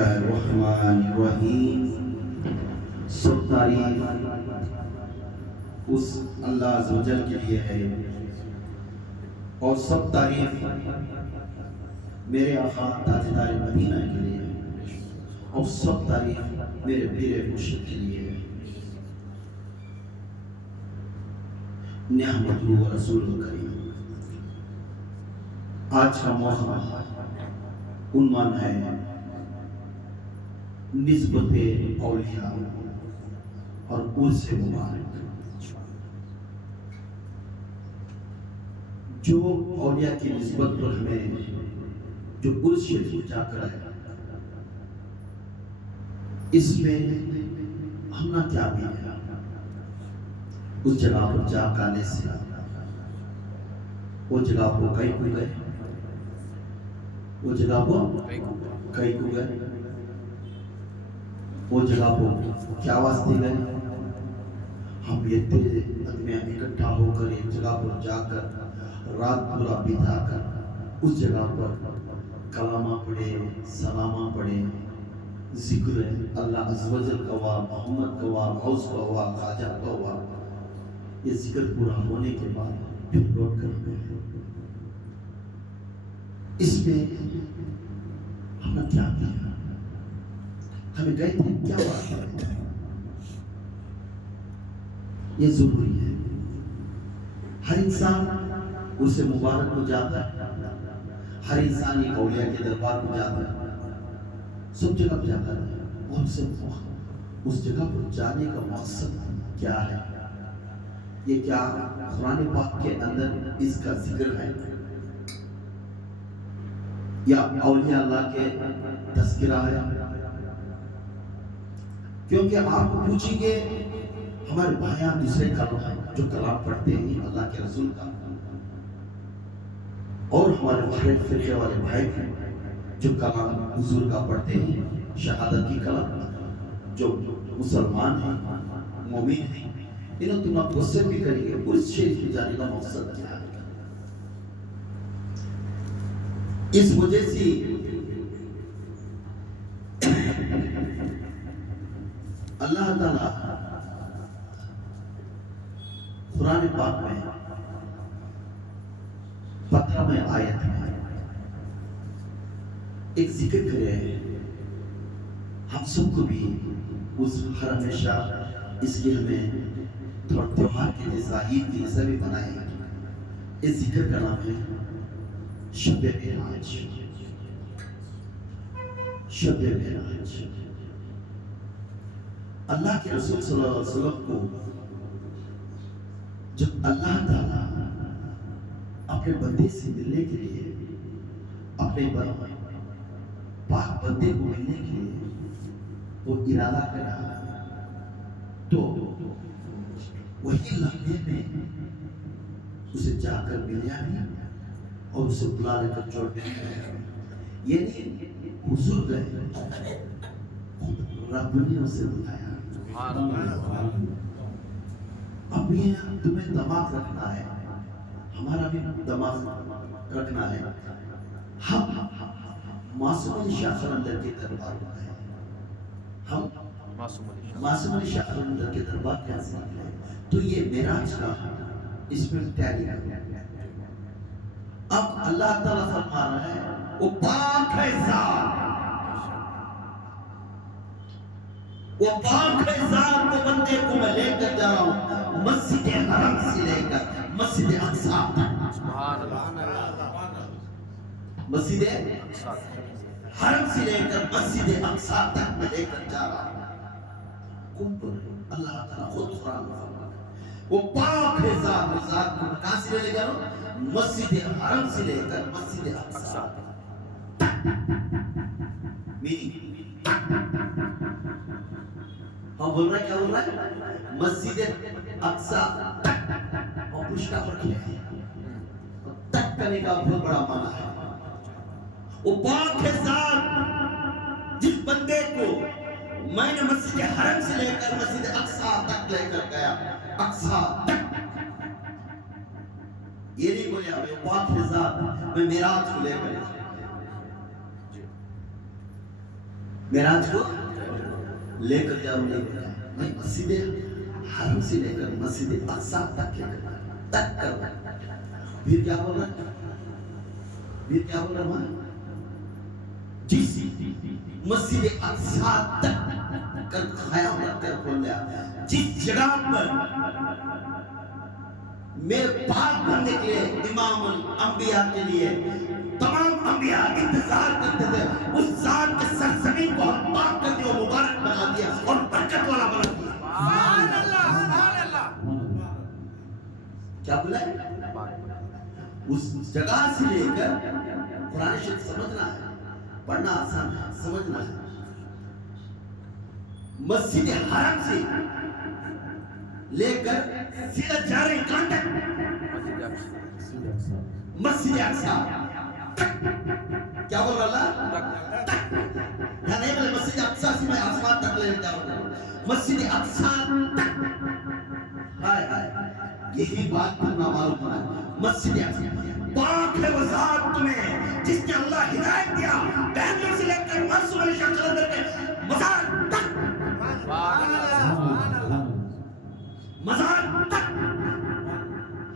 اللہ الرحمن الرحیم۔ سب تعریف اس اللہ عز و جل کے لیے ہے اور سب تعریف میرے آقا تاجدار مدینہ کے لیے ہے اور سب تعریف میرے پیر مرشد کے لیے ہے۔ نعمت و رسول کریم، آج کا موقع عنوان ہے نسبت اولیاء اور عرس مبارک۔ جو اولیاء کی نسبت پر ہمیں جو عرس شریف جا کر ہے، اس میں ہم نہ کیا بھی ہے، اس جگہ پر جا کانے سے وہ جگہ پر کئی کو گئے، وہ جگہ پر کئی کو گئے، وہ جگہ پر کیا واسطے گئے؟ ہم یہ تیرے آدمی اکٹھا ہو کر ایک جگہ پر جا کر رات پورا بتا کر اس جگہ پر کلامہ پڑھے، سلامہ پڑھے، ذکر اللہ عز و جل کا ہوا، محمد کا ہوا، غوث کا ہوا، خواجہ کا ہوا۔ یہ ذکر پورا ہونے کے بعد پھر لوٹ کر گئے۔ اس میں ہم نے کیا کیا؟ ہمیں گئے تھے کیا بات ہے؟ یہ ضروری ہے۔ ہر انسان اسے مبارک کو جاتا ہے، ہر انسان ایک اولیاء کے دربار کو جاتا ہے، سب جگہ پر جاتا ہے، اور اس جگہ پر جانے کا مقصد کیا ہے؟ یہ کیا قرآن پاک کے اندر اس کا ذکر ہے یا اولیاء اللہ کے تذکرہ ہے؟ کیونکہ آپ کو پوچھیں گے ہمارے بھائیاں دوسرے جو کلام پڑھتے ہیں اللہ کے رسول کا، اور ہمارے بھائی فرقے والے بھائی جو کلام حضور کا پڑھتے ہیں، شہادت کی کلام، جو مسلمان ہیں، مومن ہیں، انہوں تم آپ غصے بھی کریں گے اس شریف کی جانے کا مقصد کیا ہے؟ اس وجہ سے اللہ تعالیٰ قرآن پاک میں 15ویں آیت میں ایک ذکر کرے ہیں۔ ہم سب کو بھی اس ہر ہمیشہ اس لیے ہمیں تھوڑا تیوہار کے جیسا، عید کے جیسا بھی بنائے ہیں۔ اس ذکر کا نام ہے شب معراج۔ شب معراج اللہ کے رسول صلی اللہ علیہ وسلم کو جب اللہ تعالیٰ اپنے بندے سے ملنے کے لیے، اپنے پاک بندے کو ملنے کے لیے وہ ارادہ کرا، تو وہی لمحے میں اسے جا کر ملیا بھی اور اسے بلا لے کر چھوڑ دیا۔ یعنی حضور گئے، رب نے اسے بلایا۔ اب یہ تمہیں دماغ رکھنا ہے، ہمارا بھی دماغ رکھنا ہے۔ ہم معصوم علی شاہ قلندر کے دربار میں ہیں، ہم معصوم علی شاہ قلندر کے دربار کے حاصل ہیں، تو یہ معراج کا اس میں تیاری ہے۔ اب اللہ تعالیٰ فرما رہا ہے وہ پاک ہے ذات، وہ پاک ہے ذات، وہ بندے کو میں لے کر جا رہا ہوں مسجد حرم سے لے کر مسجد اقصی تک، مسجد حرم سے لے کر مسجد اقصی تک میں لے کر جا رہا ہوں۔ کون پر اللہ تعالیٰ خود قرآن میں فرما رہا ہے وہ پاک ہے ذات، وہ ذات کو کہاں سے لے جا رہا ہوں؟ مسجد حرم سے لے کر مسجد اقصی تک۔ میری ہم بول رہا ہے، کیا بول رہا ہے؟ مسجد اقصی اور پشتہ پر کیا ہے؟ تک کرنے کا بہت بڑا معنی ہے۔ وہ پاک ہے ذات جس بندے کو میں نے مسجد حرم سے لے کر مسجد اقصی تک لے کر گیا، اقصی تک۔ یہ نہیں بولے وہ پاک ہے ذات میں معراج کو لے کر گیا۔ معراج کو لے کر جاؤ نہیں بتا میں مسجد حرم سے لے کر مسجد اقصی تک کر پھر کیا بول رہا ہوں جس مسجد اقصی تک کر خیال رکھ کر کھول لیا جس جگہ پر میرے پاک بننے کے لیے امام الانبیاء کے لیے تمام انبیاء انتظار کرتے تھے اس ذات کے سرزمین کو ہم پاک کر دیا مبارک بنا دیا اور برکت والا بنا دیا سبحان اللہ سبحان اللہ کیا بولا اس جگہ سے لے کر قرآن شریف سمجھنا ہے پڑھنا آسان ہے سمجھنا ہے مسجد حرم سے لے کر سیدھا جا رہے کہاں تک مسجد اقصی کیا بول رہا اللہ تک نہیں بولے مسجد اقصی سے میں آسمان تک لے جا رہا ہوں مسجد اقصی تک ہائے ہائے یہی بات کرنا معلوم ہے مسجد اقصی پاک ہے وہ ذات تمہیں جس نے اللہ ہدایت دیا بینگلور سے لے کر منصور علی شاہ قلندر کے مزار تک مزار تک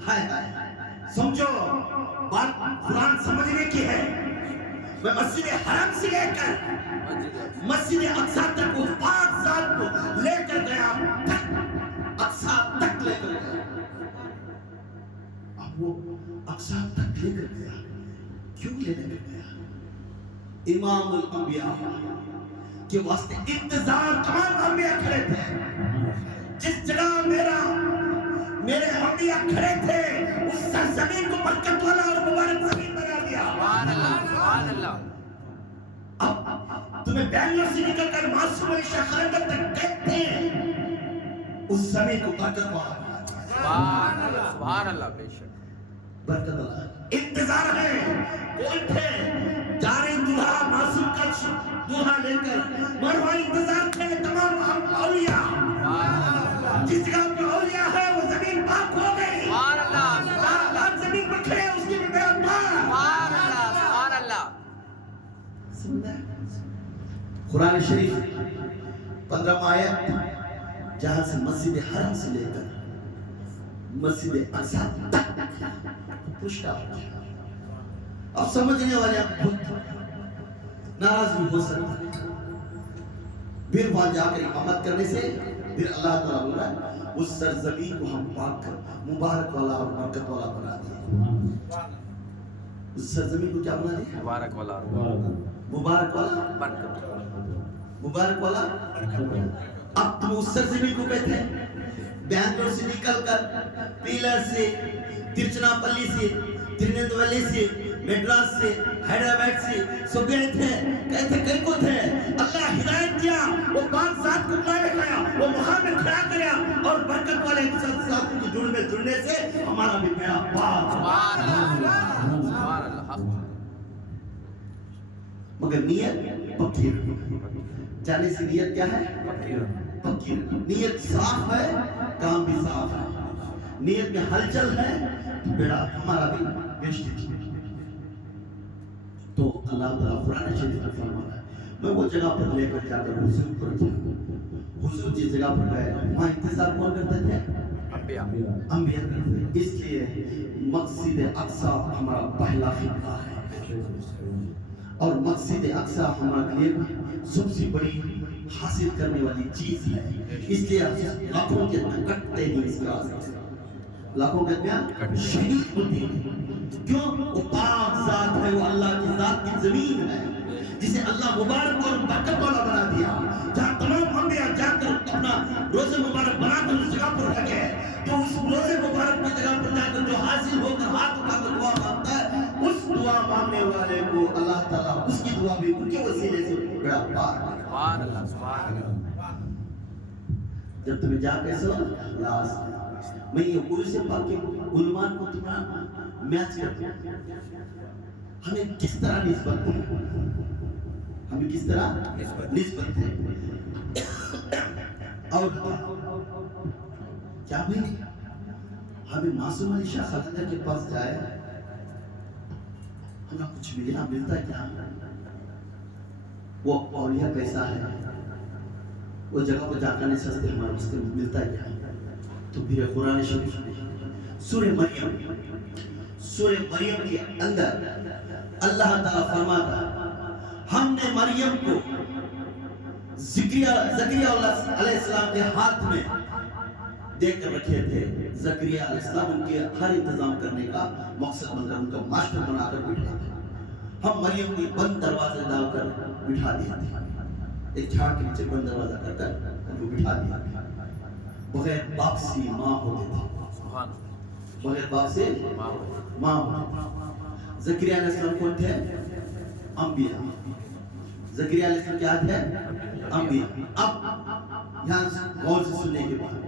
ہائے ہائے سمجھو بات قرآن سمجھنے کی ہے میں مسجد حرم سے لے کر مسجد اقصی تک اس پاک ذات کو لے کر گیا تک اقصی تک لے کر گیا اب وہ اقصی تک لے کر گیا کیوں لے کر گیا امام الانبیاء کے واسطے انتظار تمام انبیاء کھڑے تھے جس جگہ میرے انبیاء کھڑے تھے اس سرزمین کو برکت والا اور مبارک زمین بنا دیا سبحان اللہ سبحان اللہ اب تمہیں بینگلور سے نکل کر معصوم علی شاہ قلندر تک کہتے ہیں اس زمین کو برکت والا سبحان اللہ سبحان اللہ بے شک برکت والا انتظار ہے کوئی تھے جا رہے دلہا معصوم کا دلہا لے کر مروا انتظار تھے تمام اولیاء جس جگہ پر اولیاء ہے وہ زمین پاک ہو گئی سبحان اللہ آپ زمین پر کھڑے اس کی بھی بیعت پاک سبحان اللہ سمجھا قرآن شریف 15 آیت جہاں سے مسجد حرم سے لے کر مسجد اقصی تک پوچھتا اب سمجھنے والے آپ خود ناراض بھی ہو سکتے پھر وہاں جا کر اقامت کرنے سے پھر اللہ تعالیٰ بول رہا ہے اس سرزمین کو ہم پاک کر مبارک والا اور برکت والا بنا دیا اس سرزمین کو کیا بنا دیا مبارک والا مبارک والا مبارک والا اب تم اس سرزمین کو کہتے ہیں بینگلور سے نکل کر پیلر سے ترچنا پلی سے ترنیدولی سے میڈراس سے حیدرآباد سے سب گئے تھے کہتے کئی کو تھے اللہ ہدایت دیا وہ پاک ذات کو بلائے گیا وہ مقام میں کھڑا کریا اور برکت والے ساتھ کی جڑ میں جڑنے سے ہمارا بھی میرا پاک سبحان اللہ مگر نیت پکی جانے سے نیت کیا ہے پکی نیت صاف ہے کام بھی صاف ہے نیت میں ہلچل ہے بیڑا ہمارا بھی بیشتی تو اللہ تعالیٰ قرآن شریف میں فرماتا ہے میں وہ جگہ پر لے کر جا کر حضور پر جا حضور جس جگہ پر گئے وہاں انتظار کون کرتے تھے انبیاء کرتے اس لیے مسجد اقصی ہمارا پہلا خطہ ہے اور مسجد اقصی ہمارے لیے سب سے بڑی حاصل کرنے والی چیز ہے اس لیے لاکھوں کے کٹتے نہیں اس کا لاکھوں کے بیان شہید ہوتے ہیں کیوں وہ پاک ذات ہے وہ اللہ کی ذات کی زمین ہے جسے اللہ مبارک اور برکت والا بنا دیا جہاں تمام انبیاء جا کر اپنا روزے مبارک بنا کر اس جگہ پر رکھے تو اس روزے مبارک کی جگہ پر جا کر جو حاصل ہو کر ہاتھ اٹھا کر دعا مانگتا ہے اس دعا مانگنے والے کو اللہ تعالیٰ اس کی دعا بھی ان کے وسیلے سے بڑا پار سبحان اللہ سبحان اللہ جب تمہیں جا کے سو میں یہ قرآن سے پاک کے عنوان کو تمہارا میچ کرتے ہیں ہمیں کس طرح نسبت ہے ہمیں کس طرح نسبت ہے اور کیا بھئی ہمیں معصوم علی شاہ قلندر کے پاس جائے ہمیں کچھ ملتا کیا وہ اولیاء کیسا ہے، وہ جگہ پہ جا کر نہیں سکتے، ہمارے مسئلے میں ملتا ہے کیا؟ تو پھر قرآن شریف میں سورہ مریم کے اندر اللہ تعالیٰ فرماتا ہم نے مریم کو زکریا علیہ السلام کے ہاتھ میں دے کر رکھے تھے. زکریا علیہ السلام ان کے ہر انتظام کرنے کا مقصد بن کر ان کا ماسٹر بنا کر بٹھا تھے. ہم مریم کو بند دروازے ڈال کر بٹھا دیے تھے، ایک جھاڑ کے نیچے بند دروازہ کر کر ان کو بٹھا دیا. بغیر باپ سے ماں ہوتے تھے، بغیر باپ سے ماں ہوتے تھے. زکریا علیہ السلام کون تھے؟ انبیاء. زکریا علیہ السلام کیا تھے؟ انبیاء. اب یہاں غور سے سننے کے بعد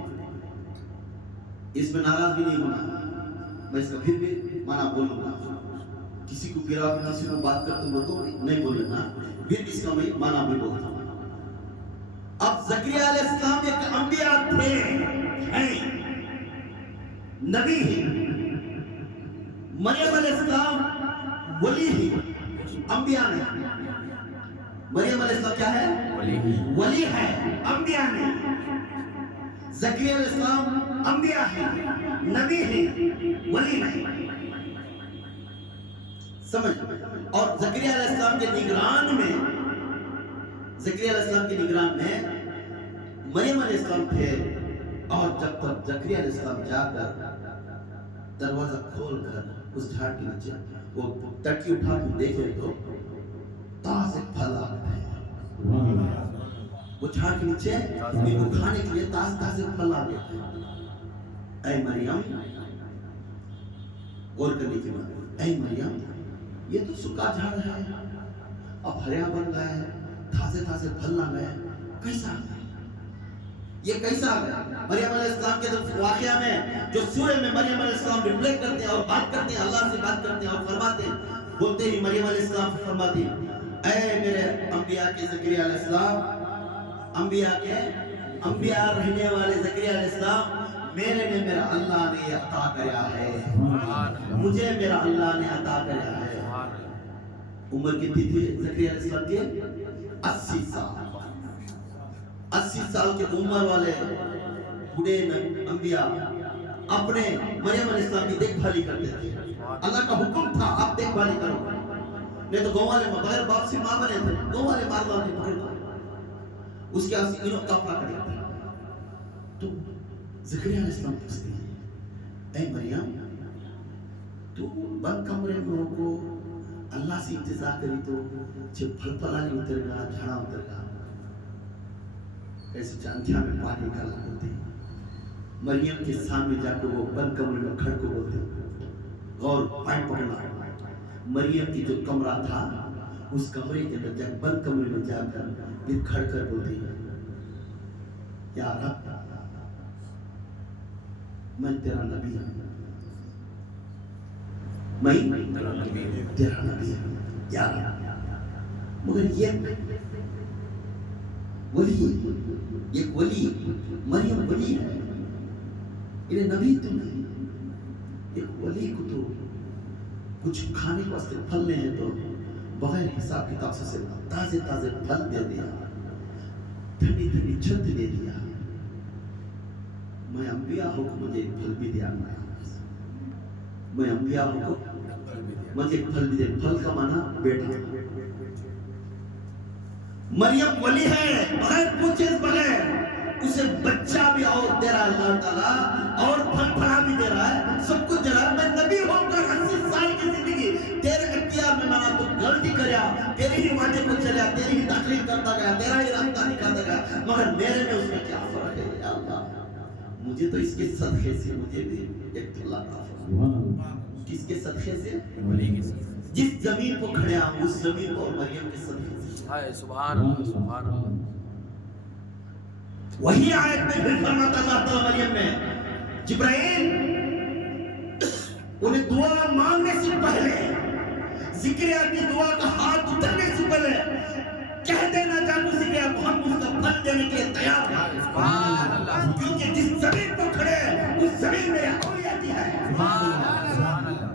اس میں ناراض بھی نہیں ہونا، میں اس کا پھر بھی معنی بولوں گا. کسی کو گرا کسی کو بات کرتے تو نہیں بولنا، پھر اس کا میں معنی بھی بولتا ہوں. اب زکریا علیہ السلام ایک انبیاء تھے، ہیں نبی ہیں. مریم علیہ السلام ولی ہے، انبیاء نے. مریم علیہ السلام کیا ہے؟ ولی ہے، انبیاء نے. زکریا علیہ السلام انبیاء ہیں، نبی ہیں، ولی نہیں. سمجھ. اور زکریا علیہ السلام کے نگران میں مریم علیہ السلام تھے. اور جب تک زکریا علیہ السلام جا کر دروازہ کھول کر اس جھاڑ کے نیچے وہ ٹٹی اٹھا کے دیکھے تو تازے پھل آ گئے. وہ جھاڑ کے نیچے ان کو کھانے کے لیے تازے پھل آ گئے. اے مریم، غور کرنے کی بات، اے مریم یہ تو سکا جھاڑ ہے، اب ہریا بن گیا ہے، تازے پھل آ گئے، کیسا آ گیا؟ یہ کیسا آ گیا؟ مریم علیہ السلام کے واقعہ میں جو سورہ میں مریم علیہ السلام ریپلے کرتے ہیں اور بات کرتے ہیں، اللہ سے بات کرتے ہیں اور فرماتے ہیں، بولتے ہی مریم علیہ السلام سے فرماتی ہیں اے میرے انبیاء کے زکریا علیہ السلام، انبیاء رہنے والے زکریا علیہ السلام، میرے میں میرا اللہ نے عطا کریا ہے، مجھے میرا اللہ نے عطا کریا ہے. عمر کتنی تھی زکریا علیہ السلام کی؟ 80 سال. 80 سال کے عمر والے بوڑھے انبیاء اپنے مریم علیہ السلام کی دیکھ بھالی کرتے تھے. اللہ کا حکم تھا آپ دیکھ بھالی کرو، نہیں تو گاؤں والے بغیر باپ سے ماں بنے تھے، گاؤں والے مار مار کے پکڑ دو، اس کے آس انہوں کا اپنا کر لیتے. تو زکریا علیہ السلام پوچھتے ہیں اے مریم تو بند کمرے میں ہو کو اللہ سے انتظار کری تو جب پھل پلانے اتر گا، جھاڑا اتر گا، ایسے چانکیا میں پانی کا لگ ہوتے. مریم کے سامنے جا کر وہ بند کمرے میں کھڑ کو بولتے. غور پائن پکڑنا، مریم کی جو کمرہ تھا اس کمرے کے اندر جا بند کمرے میں جا کر پھر کھڑ کر بولتے یا رب میں تیرا نبی ہوں، میں تیرا نبی ہوں یا رب. مگر یہ ولی مریم ولی ہے، انہیں نبی تو نہیں. ایک ولی کو تو کچھ کھانے کو واسطے پھل لے ہیں تو بغیر حساب کتاب سے تازے پھل دے دیا، ٹھنڈی چھت دے دیا. میں انبیاء ہوں کہ مجھے ایک پھل بھی دیا، میں انبیاء ہوں کہ مجھے ایک پھل بھی دے. پھل کا معنی بیٹا. مریم ولی ہے، بغیر پوچھے بغیر اسے بچہ بھی اور دے رہا ہے اللہ تعالیٰ، اور پھل پھلا بھی دے رہا ہے، سب کچھ دے رہا ہے. میں نبی ہو کر 80 سال کی زندگی تیرے اختیار میں مانا تو غلطی کریا، تیرے ہی وعدے کو چلیا، تیری ہی تقریر کرتا گیا، تیرا ہی راستہ دکھاتا گیا، مگر میرے میں اس میں کیا فرق ہے یا اللہ؟ مجھے تو اس کے صدقے سے مجھے بھی ایک اللہ کا فرق. کس کے صدقے سے؟ جس زمین کو کھڑیا ہوں اس زمین کو اور مریم کے صدقے سے. سبحان اللہ سبحان اللہ. وہی آیت میں پھر فرماتا اللہ تعالیٰ مریم میں جبرائیل انہیں دعا مانگنے سے پہلے، زکریا کی دعا کا ہاتھ اترنے سے پہلے کہہ دینا جانو زکریا کو ہم اس کا پھل دینے کے لیے تیار ہیں. سبحان اللہ. کیونکہ جس زمین کو کھڑے اس زمین میں اولیاء کی ہے. سبحان اللہ.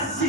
80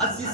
80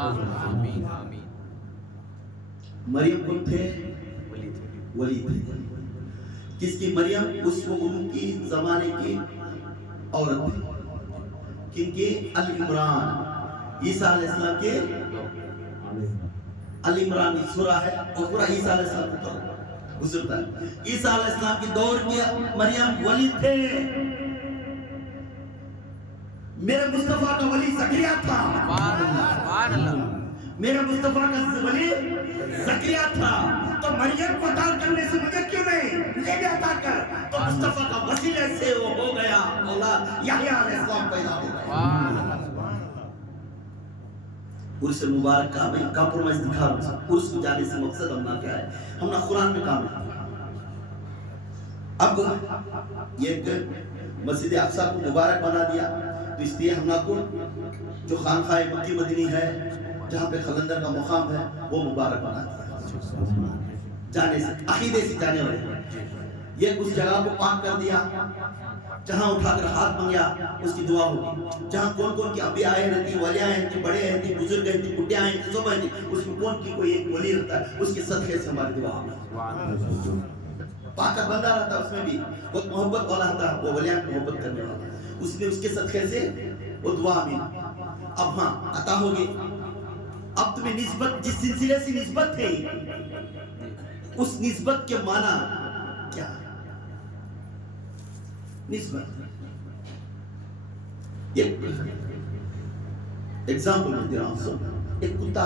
آمین آمین. مریم کون تھے؟ ولی تھے. ولی تھے. کس کی؟ مریم اس ان کی زمانے کی عورت تھی. کن کے؟ عمران، عیسیٰ علیہ السلام کے. عمران کی سورہ ہے اور پورا عیسیٰ علیہ السلام پر گزرتا ہے. عیسیٰ علیہ السلام کی دور کی مریم ولی تھے. میرے مصطفیٰ کا ولی زکریا تھا. سبحان اللہ. میرے مصطفیٰ کا ولی زکریا تھا. تو مریم کو عطا کرنے سے مجھے کیوں نہیں؟ مجھے بھی عطا کر. تو مصطفیٰ کا وسیلے سے وہ ہو گیا اولاد یحییٰ علیہ السلام پیدا ہو گئے. عرس مبارک کا میں کمپرومائز دکھا رہا ہوں. عرس کو جانے سے مقصد ہم نہ کیا ہے، ہم نہ قرآن میں کام ہے. اب یہ مسجد اقصی کو مبارک بنا دیا تو اس لیے ہم نہ کو جو خانقاہ مکی مدنی ہے جہاں پہ خلندر کا مقام ہے وہ مبارک بنا دیا. جانے سے عقیدے سے جانے والے یہ اس جگہ کو پاک کر دیا جہاں اٹھا کر ہاتھ منگیا اس کی دعا ہوگی. جہاں کون کون کی انبیاء رہتی، ولیاں رہتی، بڑے رہتی، بزرگ رہتی، بڈھیاں رہتی، سب رہتی، اس میں کون کی کوئی ایک ولی رہتا ہے، اس کے صدقے سے ہماری دعا ہوگی. پاک بندہ رہتا ہے، اس میں بھی بہت محبت والا رہتا ہے، وہ ولیاں کی محبت کرنے والا، اس میں اس کے صدقے سے وہ دعا بھی. اب ہاں عطا ہوگی. اب تمہیں نسبت جس سلسلے سے نسبت تھی اس نسبت کے معنی کیا ہے؟ نسبت ایک ایگزامپل میں دے رہا ہوں. ایک کتا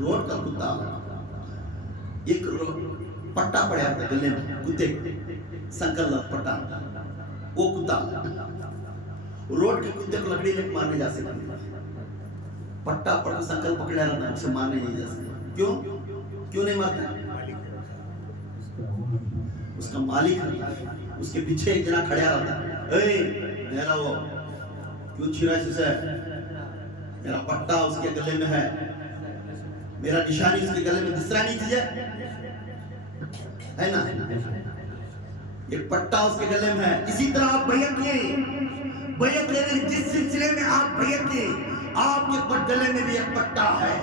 روڈ کا کتا ایک پٹا پڑیا تھا گلے میں کتے سنکل پٹا. وہ کتا روڈ کے کتے کو لکڑی لے مارنے جا سکتا پٹا پڑا سنکل پکڑا رہتا ہے اسے مارنے نہیں جا سکتا. کیوں نہیں مارتا؟ اس کا مالک اس کے پیچھے ایک جنا کھڑیا رہتا ہے. اے میرا وہ کیوں چھیرا اسے؟ میرا پٹا اس کے گلے میں ہے، میرا نشانی اس کے گلے میں دسرا نہیں چیز ہے نا. یہ پٹا اس کے گلے میں ہے. اسی طرح آپ بیعت لینے جس سلسلے میں آپ بیعت لیں آپ کے گلے میں بھی ایک پٹا ہے،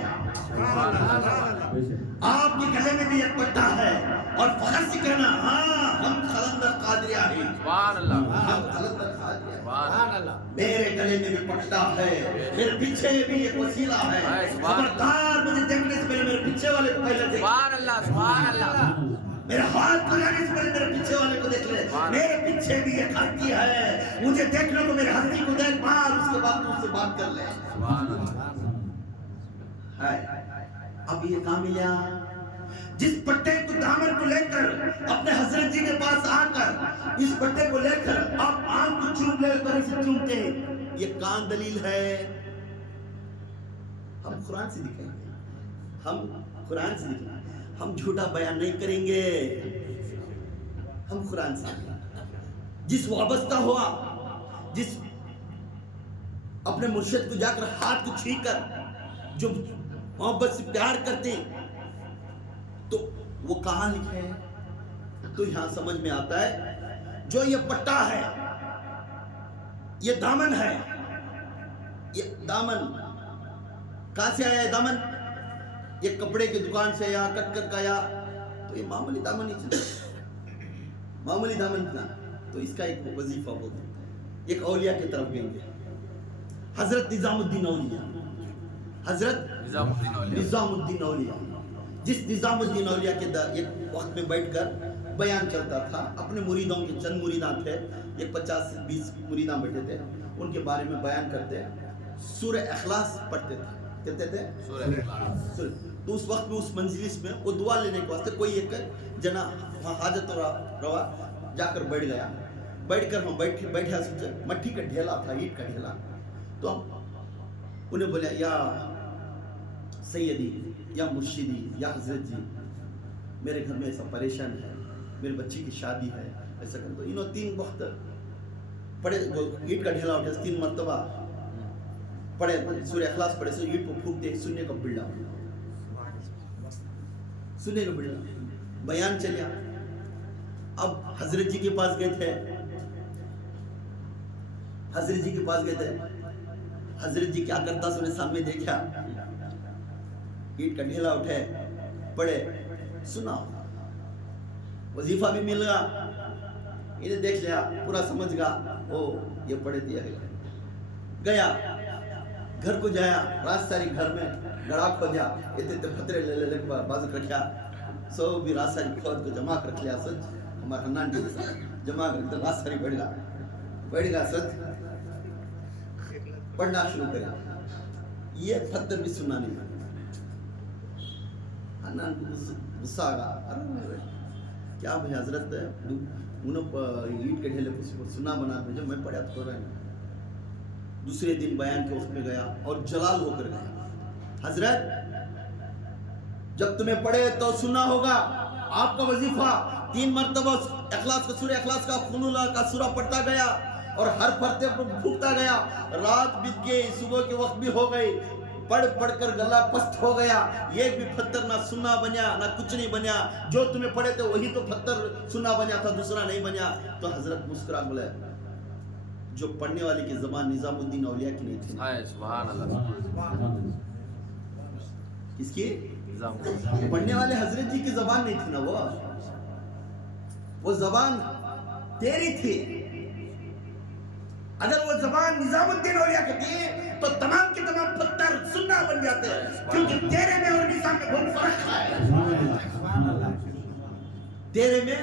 آپ کے گلے میں بھی ایک پٹا ہے. اور فخر سے کہنا ہاں ہم خلندر قادریہ ہیں. سبحان اللہ. ہم خلندر قادریہ ہیں. سبحان اللہ. میرے گلے میں بھی پٹا ہے، میرے پیچھے بھی ایک وسیلہ ہے. خبردار مجھے دیکھنے سے پہلے میرے پیچھے والے کو پہلے دیکھ. سبحان اللہ. سبحان اللہ. میرے ہاتھ کو جانے سے پہلے میرے پیچھے والے کو دیکھ لے. میرے پیچھے بھی ایک ہستی ہے، مجھے دیکھنے کو میرے ہستی کو دیکھ بار اس کے بعد تم سے بات کر لے. سبحان اللہ. اب یہ کام ملیا جس پٹے کو دامن کو لے کر اپنے حضرت جی کے پاس آ کر اس پٹے کو لے کر آپ آنکھ کو چوم لے کر اسے چومتے ہیں. یہ کان دلیل ہے. ہم قرآن سے دکھائیں گے، ہم قرآن سے دکھائیں گے، ہم جھوٹا بیان نہیں کریں گے. ہم قرآن سے جس وابستہ ہوا، جس اپنے مرشد کو جا کر ہاتھ کو چھین کر جو محبت سے پیار کرتے ہیں تو وہ کہاں لکھے ہیں؟ تو یہاں سمجھ میں آتا ہے جو یہ پٹا ہے، یہ دامن ہے. یہ دامن کہاں سے آیا ہے؟ دامن یہ کپڑے کی دکان سے یا کٹ کر کا یا تو یہ معمولی دامن نہیں چلتا. معمولی دامن تھا تو اس کا ایک وظیفہ ہوتا ہے. ایک اولیاء کی طرف گئیں گے. حضرت نظام الدین اولیاء، حضرت نظام الدین اولیاء، جس نظام الدین اولیاء کے ایک وقت میں بیٹھ کر بیان کرتا تھا. اپنے مریدوں کے چند مریدان تھے، ایک 50 سے 20 مریدان بیٹھے تھے، ان کے بارے میں بیان کرتے سورہ اخلاص پڑھتے تھے. کہتے تھے سورہ اخلاص. تو اس وقت میں اس مجلس میں وہ دعا لینے کے واسطے کوئی ایک جنا حاجت روا جا کر بیٹھ گیا. بیٹھ کر ہم بیٹھا سوچے مٹی کا ڈھیلا تھا، اینٹ کا ڈھیلا. تو ہم انہیں بولے یا سیدی یا مرشدی یا حضرت جی میرے گھر میں ایسا پریشان ہے، میرے بچی کی شادی ہے، ایسا کر. تو انہوں 3 وقت پڑھے، اینٹ کا ڈھیلا اٹھے 3 مرتبہ پڑھے سورہ اخلاص پڑھے. سو اینٹ کو پھونکتے سننے کا بلڈا، سننے کا بلڈا بیان چلیا. اب حضرت جی کے پاس گئے تھے، حضرت جی کے پاس گئے تھے. حضرت جی کیا کرتا سنے سامنے دیکھا اینٹ کا ڈھیلا اٹھے پڑے سنا وظیفہ بھی مل گا انہیں دیکھ لیا پورا سمجھ گا یہ پڑھے دیا گیا گھر کو جایا رات ساری گھر میں گڑا کھودیا اتنے پتھرے لے لے بازو رکھیا سو بھی رات ساری کھود کو جمع کر لیا سچ ہمارا نان ڈی جمع کر رات ساری بیٹھ گیا سچ پڑھنا شروع کریا یہ پتھر بھی سننا نہیں نان کو غصہ آگا کیا بھائی حضرت انہوں اینٹ کے ڈھیلے سنا بنا دے جب میں پڑھا تو رہا نہیں دوسرے دن بیان کے وقت میں گیا اور جلال ہو کر گیا حضرت جب تمہیں پڑھے تو سننا ہوگا آپ کا وظیفہ 3 مرتبہ اخلاص کا سورہ اخلاص کا خنولہ کا سورہ پڑھتا گیا اور ہر پڑھتے پر پھوکتا گیا رات بیت گئی صبح کے وقت بھی ہو گئی پڑھ کر گلا پست ہو گیا ایک بھی پتھر نہ سننا بنیا نہ کچھ نہیں بنیا جو تمہیں پڑھے تھے وہی تو پتھر سننا بنیا تھا دوسرا نہیں بنیا تو حضرت مسکرا بولے جو پڑھنے والے کی زبان نظام الدین اولیاء کی نہیں تھی سبحان اللہ کس کی پڑھنے والے حضرت جی کی زبان نہیں تھی نا وہ زبان تیری تھی اگر وہ زبان نظام الدین اولیاء کی تھی تو تمام کے تمام پتھر سننا بن جاتے ہیں کیونکہ تیرے میں اور نظام میں بہت فرق ہے تیرے میں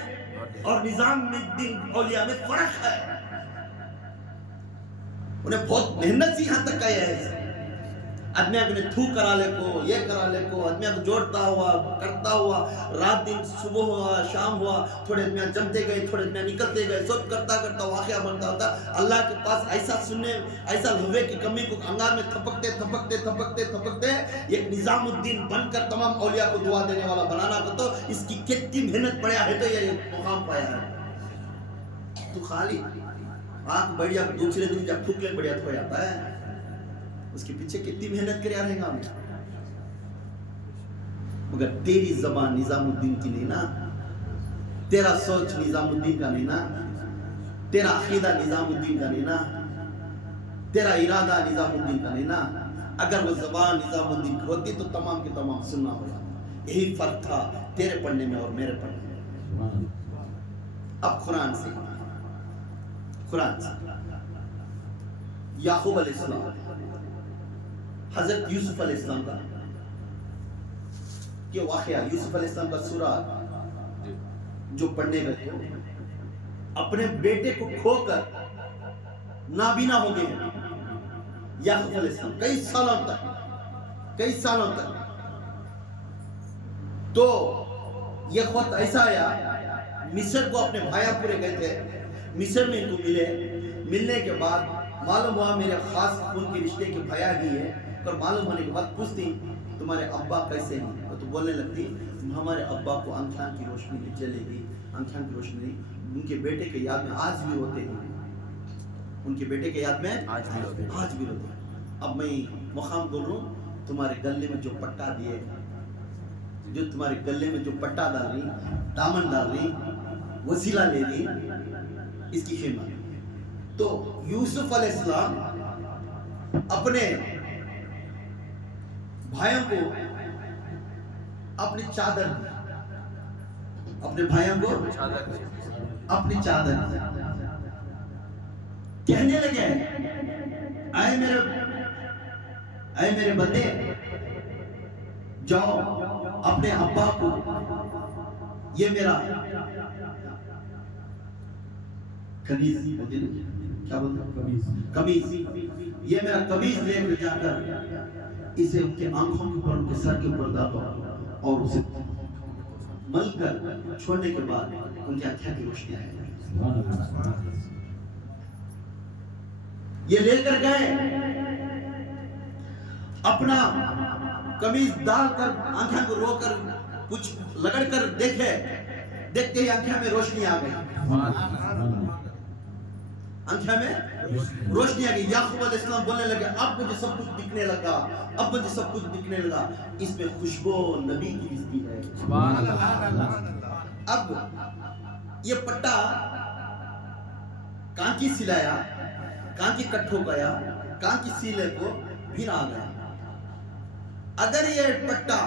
اور نظام الدین اولیاء میں فرق ہے انہیں بہت محنت سے یہاں تک آیا ہے آدمی اپنے تھو کرا لے کو یہ کرا لے کو آدمی کو جوڑتا ہوا کرتا ہوا رات دن صبح ہوا شام ہوا تھوڑے آدمی جمتے گئے تھوڑے آدمی نکلتے گئے سب کرتا کرتا واقعہ بنتا ہوتا اللہ کے پاس ایسا سننے ایسا لہوے کی کمی کو انگار میں تھپکتے تھپکتے تھپکتے تھپکتے ایک نظام الدین بن کر تمام اولیاء کو دعا دینے والا بنانا کو تو اس کی کتنی محنت پڑیا ہے تو یہ مقام پایا ہے تو خالی آنکھ بڑھیا دوسرے دن جب پھوکلے بڑھیا تو ہو جاتا ہے اس کے پیچھے کتنی محنت کریا رہے گا مگر تیری زبان نظام الدین کی نہیں نا تیرا سوچ نظام الدین کا نہیں نا تیرا عقیدہ نظام الدین کا نہیں نا تیرا ارادہ نظام الدین کا نہیں نا اگر وہ زبان نظام الدین کی ہوتی تو تمام کے تمام سننا ہوگا یہی فرق تھا تیرے پڑھنے میں اور میرے پڑھنے میں اب قرآن سے یعقوب علیہ السلام حضرت یوسف علیہ السلام کا یہ واقعہ یوسف علیہ السلام کا سورہ جو پڑھنے گئے اپنے بیٹے کو کھو کر نابینا ہو گئے یعقوب علیہ السلام کئی سالوں تک تو یہ وقت ایسا آیا مصر کو اپنے بھائی پورے گئے تھے مصر میں ان کو ملنے کے بعد معلوم ہوا میرے خاص خون کے رشتے کے بھیا بھی ہے اور معلوم ہونے کے بعد پوچھتی تمہارے ابا کیسے ہیں تو بولنے لگتی ہمارے ابا کو آنکھاں کی روشنی نہیں چلے گی آنکھاں کی روشنی نہیں ان کے بیٹے کے یاد میں آج بھی ہوتے ہیں ان کے بیٹے کے یاد میں آج بھی ہوتے ہیں اب میں مقام بول رہا ہوں تمہارے گلے میں جو پٹا دیے جو تمہارے گلے میں جو پٹا ڈال رہی دامن ڈال رہی وسیلہ لے رہی اس کی خدمت تو یوسف علیہ السلام اپنے بھائیوں کو اپنی چادر دی اپنے بھائیوں کو اپنی چادر دی کہنے لگے اے میرے بندے جاؤ اپنے ابا کو یہ میرا قمیض کیا بولتا قمیض یہ میرا قمیض لے کر جا کر اسے ان کے آنکھوں کے اوپر ان کے سر کے اوپر ڈالو اور اسے مل کر چھوڑنے کے بعد ان کی آنکھوں کی روشنی آئے یہ لے کر گئے اپنا قمیض ڈال کر آنکھوں کو رو کر کچھ لگڑ کر دیکھتے ہی آنکھوں میں روشنی آ گئی آنکھوں میں روشنی آ گئی یعقوب علیہ السلام بولنے لگے اب مجھے سب کچھ دکھنے لگا اس میں خوشبو نبی کی بھی ہے اب یہ پٹا کانچی سلایا کانچی کٹھو گیا کان کی سیلے کو پھر آ گیا. اگر یہ پٹا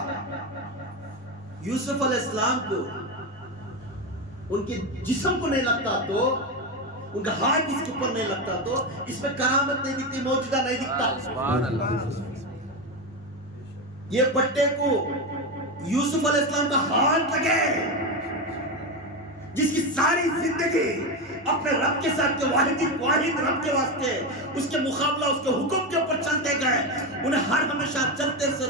یوسف علیہ السلام کو ان کے جسم کو نہیں لگتا تو ان کا ہاتھ اس کے اوپر نہیں لگتا تو اس میں کرامت نہیں دکھتی, موجودہ نہیں دکھتا. سبحان اللہ. یہ پٹے کو یوسف علیہ السلام کا ہاتھ لگے جس کی ساری زندگی اپنے رب کے ساتھ کے واحد رب کے واسطے اس کے مقابلہ اس کے حکم کے اوپر چلتے گئے. انہیں ہر ہمیشہ چلتے سے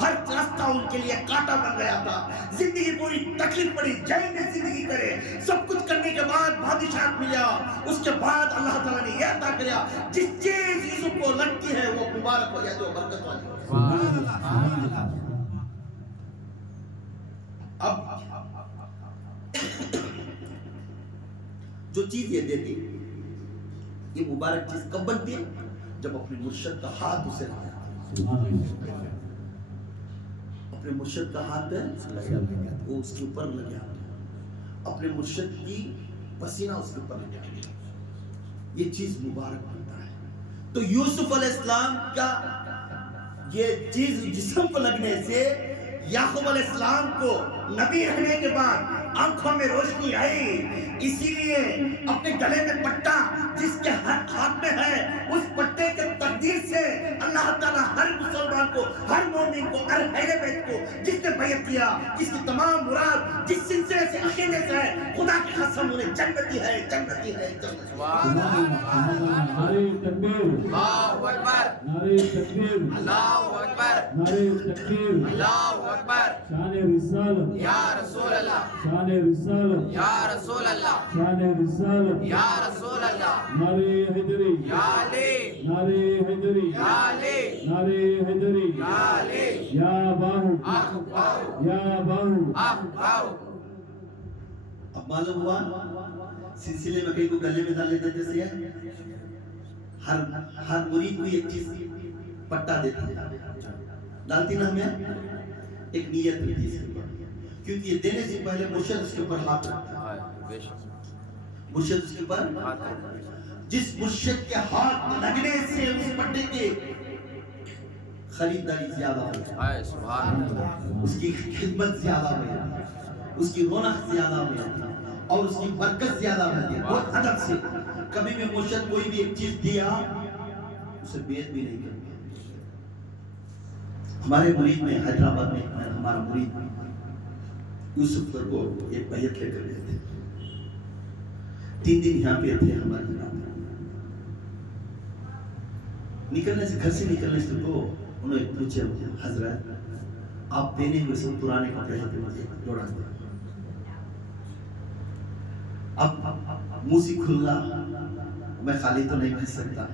ہر راستہ ان کے لیے کانٹا بن گیا تھا. زندگی پوری تکلیف پڑی, جیل میں زندگی کرے, سب کچھ کرنے کے بعد بادشاہت ملا. اس کے بعد اللہ تعالیٰ نے یہ عطا کیا جس چیز یوسف کو لگتی ہے وہ مبارک ہو جائے تو برکت والی ہو. اب جو چیز یہ دیتی, یہ مبارک چیز کب بنتی ہے جب اپنے مرشد کا ہاتھ اسے لگا, اپنے مرشد کا ہاتھ وہ اس کے اوپر لگا, اپنے مرشد کی پسینہ اس کے اوپر لگا, یہ چیز مبارک بنتا ہے. تو یوسف علیہ السلام کا یہ چیز جسم کو لگنے سے یعقوب علیہ السلام کو نبی رہنے کے بعد آنکھوں میں روشنی آئی. اسی لیے اپنے گلے میں پٹا جس کے ہاتھ میں ہے اس پٹے کے تقدیر سے اللہ تعالیٰ ہر مسلمان کو, ہر مومن کو, ہر اہل بیت کو جس نے بیعت کیا, جس کی تمام مراد جس سلسلے سے عقیدے سے ہے, خدا کی قسم انہیں جنتی ہے, جنتی ہے, جنتی ہے. نعرہ تکبیر, اللہ اکبر, نعرہ تکبیر, اللہ اکبر, نعرہ تکبیر, اللہ اکبر. شان رسالت, یا رسول اللہ, شان رسالت, یا رسول اللہ, شان رسالت, یا رسول اللہ. نعرہ حیدری, یا علی, نعرہ حیدری, یا علی, نعرہ حیدری, یا علی. یا باہو, آہ باؤ, یا باہو. آہ باؤ. اب معلوم ہوا سلسلے میں کئی کو گلے میں ڈال لیتے تھے سیاہ, ہر مرید کو ایک چیز پٹا دیتا ڈالتی نا ہمیں, ایک نیت ہوتی ہے کیونکہ یہ دینے سے پہلے مرشد اس کے اوپر ہاتھ رکھتا ہے. مرشد اس کے اوپر, جس مرشد کے ہاتھ لگنے سے اس پٹے کی خریداری زیادہ ہوئی, سبحان اللہ. اس کی خدمت زیادہ ہوئی, اس کی رونق زیادہ ہوئی اور اس کی برکت زیادہ ہوئی. بہت ادب سے کبھی بھی مرشد کوئی بھی ایک چیز دیا اسے بیعت بھی نہیں کرتی. ہمارے مرید میں حیدرآباد میں ہمارا مرید یوسف سر کو ایک بیعت لے کر گئے تھے. 3 دن یہاں پہ تھے ہمارے یہاں. نکلنے سے, گھر سے نکلنے سے تو انہوں نے پوچھے حضرت آپ دینے ہوئے سب پرانے کپڑے ہیں مجھے جوڑا دیا. اب منہ سے کھلنا میں خالی تو نہیں بھیج سکتا,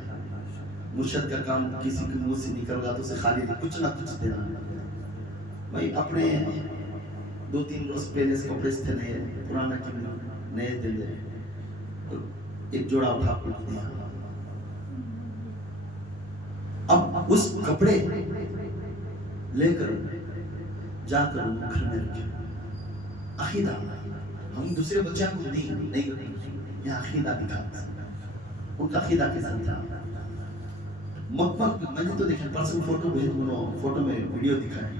مرشد کا کام کسی کے منہ سے نکل گا تو اسے خالی نہیں, کچھ نہ کچھ دینا. میں اپنے 2-3 روز پہلے سے کپڑے تھے نئے, پرانا کی نئے دے دے, ایک جوڑا اٹھا کر دیا. اب اس کپڑے لے کر جا کر گھر میں رکھے. عقیدہ ہم دوسرے بچوں کو نہیں کرتے, یہ عقیدہ دکھاتا ہے, ان کا عقیدہ کے ساتھ تھا. مکمل میں نے تو دیکھا پرسنل فوٹو بھیج, فوٹو میں ویڈیو دکھائی,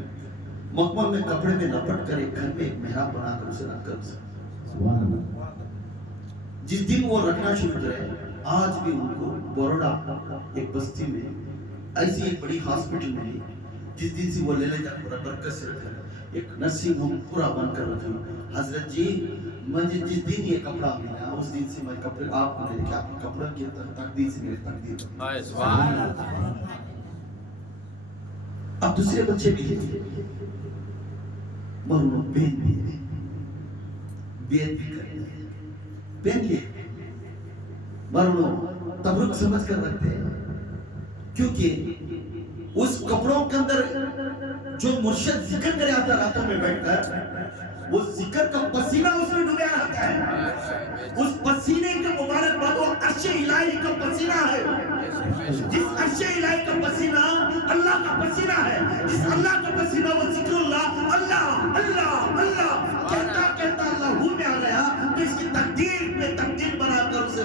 مکمل میں کپڑے میں لپٹ کر ایک گھر میں ایک محراب بنا کر اسے رکھ کر اسے جس دن وہ رکھنا شروع کرے, آج بھی ان کو بروڈا ایک بستی میں ایسی ایک بڑی ہاسپٹل میں جس دن سے وہ لے جا پورا برکت سے رکھا, ایک نرسنگ ہوم پورا بن کر رکھا. حضرت جی مجھے جس دن یہ کپڑا ملا اس دن سے میں کپڑے آپ کو نہیں دیکھا, آپ کے کپڑوں کی تقدیر سے میری تقدیر. سبحان اللہ. اب دوسرے بچے بھی ہیں مرنو پہن بھی ہیں, بیعت بھی کرتے ہیں, پہن لیے مرنو تبرک سمجھ کر رکھتے ہیں, کیونکہ اس کپڑوں کے اندر جو مرشد ذکر کرے آتا راتوں میں بیٹھ کر وہ ذکر کا پسینہ اس میں ڈوبیا رہتا ہے. اس پسینے کے مبارک بعد وہ عرش الہی کا پسینہ ہے, جس عرش الہی کا پسینہ اللہ کا پسینہ ہے, جس اللہ کا پسینہ وہ ذکر اللہ, اللہ اللہ اللہ کہتا کہتا اللہ ہو میں آ گیا, تو اس کی تقدیر میں تقدیر بنا کر اسے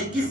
21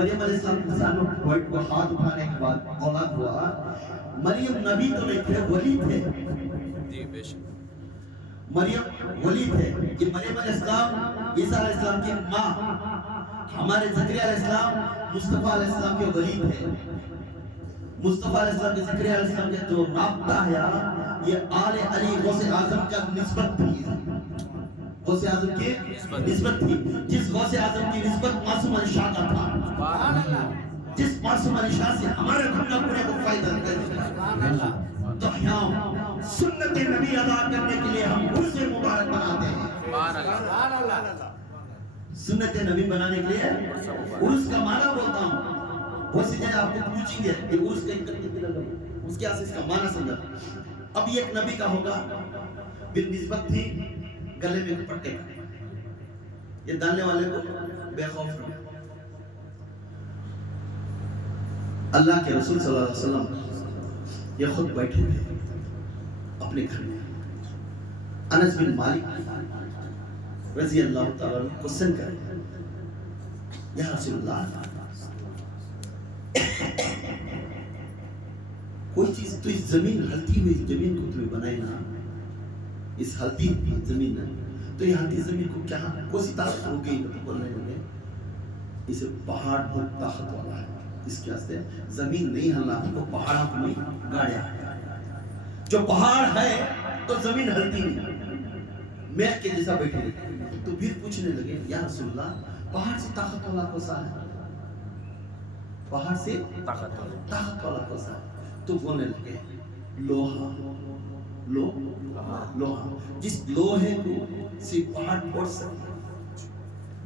مریم علیہ السلام کو ہاتھ اٹھانے کے بعد اولاد ہوا. مریم نبی تو نہیں تھے, ولی تھے. جی بے شک. مریم ولی تھے. یہ مریم علیہ السلام عیسیٰ علیہ السلام کی ماں, ہمارے زکریا علیہ السلام مصطفیٰ علیہ السلام کے ولی تھے. مصطفیٰ علیہ السلام کے زکریا علیہ السلام کے جو رابطہ ہے یہ آل علی غوث اعظم کا نسبت تھی. غوث اعظم کی نسبت تھی. جس غوث اعظم کی نسبت معصوم علی شاہ کا تھا, سبحان اللہ. جس معصوم علی شاہ سے ہمارے بندہ پورے کو فائدہ نکلے. تو ہم سنت نبی ادا کرنے کے لیے ہم عرس مبارک مناتے ہیں. سبحان اللہ. سنت نبی بنانے کے لیے عرس کا معنی بولتا ہوں. بہت سی جگہ آپ کو پوچھیں گے کہ عرس اس کے اس کا معنی سمجھا. اب یہ ایک نبی کا ہوگا, بالنسبت تھی گلے میں پٹے کا, یہ ڈالنے والے کو بے خوف رہے. اللہ کے رسول صلی اللہ علیہ وسلم یہ خود بیٹھے تھے اپنے گھر میں. انس بن مالک رضی اللہ تعالیٰ عنہ کوسچن کر رہے ہیں, یا رسول اللہ کوئی چیز تو اس زمین ہلتی ہوئی زمین کو تمہیں بنائے نا, اس ہلتی زمین ہے تو یہ ہلتی زمین کو کیا کوئی سی طاقت ہو گئی تو بولنے لگے اسے پہاڑ بہت طاقت والا ہے, اس کے واسطے زمین نہیں ہلنا تو پہاڑوں کو نہیں گاڑیا. جو پہاڑ ہے تو زمین ہلتی نہیں, میخ کے جیسا بیٹھے. تو پھر پوچھنے لگے یا رسول اللہ پہاڑ سے طاقت والا کوسا ہے, پہاڑ سے طاقت والا کوسا ہے. تو بولنے لگے لوہا. لوہا جس لوہے کو سے پہاڑ پھوڑ سکتے,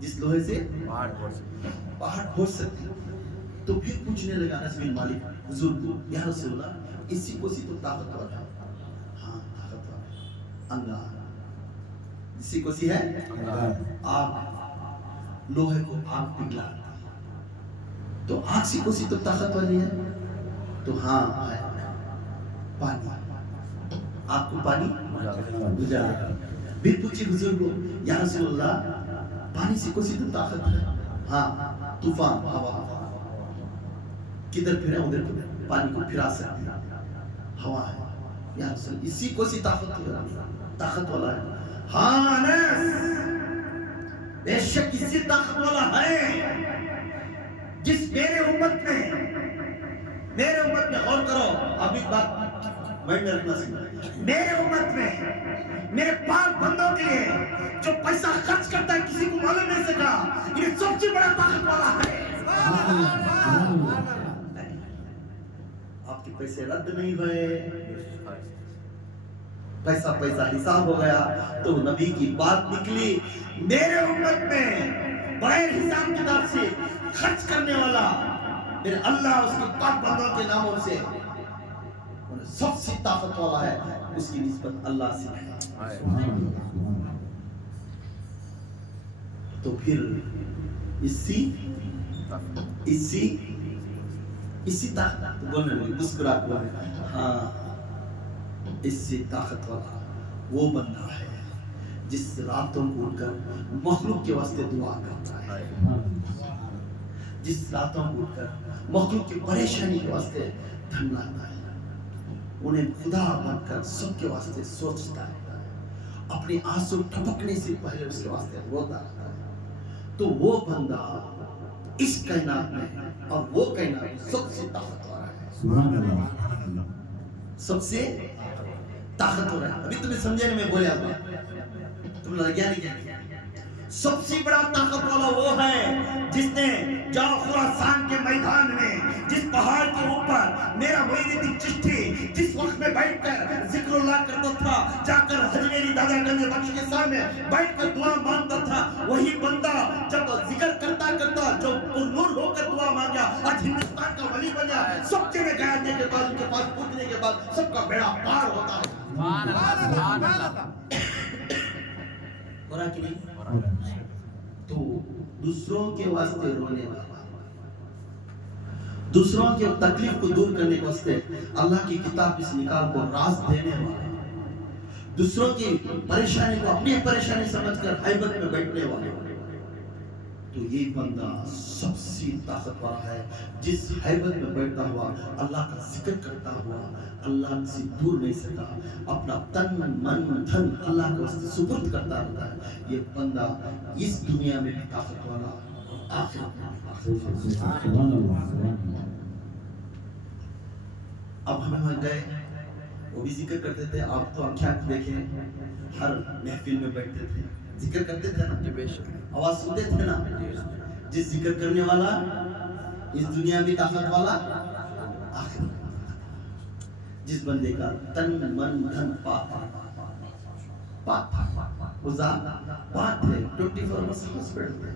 جس لوہے سے پہاڑ پھوڑ سکتے. تو پھر پوچھنے لگا انس بن مالک حضور کو, یا رسول اللہ اسی کو سی تو طاقت والا ہے. ہاں طاقت والا ہے. انگار اسی کو سی ہے آگ, لوہے کو آگ پگھلاتی. تو آگ سی کو سی تو طاقت والی ہے. تو ہاں ہے پانی, آگ کو پانی گزارا. پھر پوچھے حضور کو یا رسول اللہ پانی سے کو سی تو طاقت ہے. ہاں طوفان ہوا کدھر پھرے ادھر پانی کو پھرا سکتی ہوا ہے. یا رسول اسی کو سی طاقت والا ہے. ہاں بے شک اسی طاقت والا ہے جس میرے امت میں غور کرو. ابھی بات مائنڈ میں رکھنا سکتا, میرے امت میں میرے پاک بندوں کے لیے جو پیسہ خرچ کرتا ہے کسی کو معلوم نہیں سکا, یہ سب سے بڑا طاقت والا ہے. آپ کے پیسے رد نہیں ہوئے, پیسہ حساب ہو گیا. تو نبی کی بات نکلی, میرے امت میں بغیر حساب کتاب سے خرچ کرنے والا پھر اللہ اس کے پاک بندوں کے ناموں سے سب سے طاقت والا ہے, اس کی نسبت اللہ سے ہے. تو پھر اسی طاقت بولنے لگے, مسکرا بولے ہاں اس سے طاقت والا وہ بندہ ہے جس راتوں کو اٹھ کر مخلوق کے واسطے دعا کرتا ہے, جس راتوں کو اٹھ کر مخلوق کی پریشانی کے واسطے دھنلاتا ہے, انہیں خدا بن کر سب کے واسطے سوچتا ہے, اپنے آنسو ٹپکنے سے پہلے اس کے واسطے روتا ہے. تو وہ بندہ اس کائنات میں اور وہ کائنات سب سے طاقت والا ہے, سب سے طاقت والا ہے. ابھی تمہیں سمجھنے میں بولے آپ تم لگیا نہیں کیا. سب سے بڑا طاقت والا وہ ہے جس نے جاؤ خراسان کے میدان میں جس پہاڑ کے اوپر میرا معین الدین چشتی جس وقت میں بیٹھ کر ذکر اللہ کرتا تھا, جا کر حجویری دادا گنج بخش کے سامنے بیٹھ کر دعا مانگتا تھا, وہی بندہ جب ذکر کرتا جو پرنور ہو کر دعا مانگا آج ہندوستان کا ولی بن گیا. سب چیزیں گانے کے بعد ان کے پاس پہنچنے کے بعد سب کا بیڑا پار ہوتا ہے. سبحان اللہ. ہو رہا کہ نہیں؟ تو دوسروں کے واسطے رونے والا, دوسروں کے تکلیف کو دور کرنے کے واسطے اللہ کی کتاب اس نکال کو راز دینے والا, دوسروں کی پریشانی کو اپنی پریشانی سمجھ کر حیبت میں بیٹھنے والے, تو یہ بندہ سب سے طاقتور ہے، جس حیبت میں بیٹھتا ہوا اللہ کا ذکر کرتا ہوا اللہ سے دور نہیں سکا، اپنا تن من دھن اللہ کے واسطے سپرد کرتا رہتا ہے، یہ بندہ اس دنیا میں بھی طاقت والا آخرت میں بھی طاقت والا۔ اب ہمیں وہاں گئے، وہ بھی ذکر کرتے تھے، آپ تو آنکھیں دیکھیں ہر محفل میں بیٹھتے تھے، ذکر کرتے تھے نا، آواز سنتے تھے نا، جس ذکر کرنے والا اس دنیا میں طاقت والا آخرت میں، جس بندے کا تن من دھن پاک وہ ذات پاک ہے، 24 آورس ہاسپٹل میں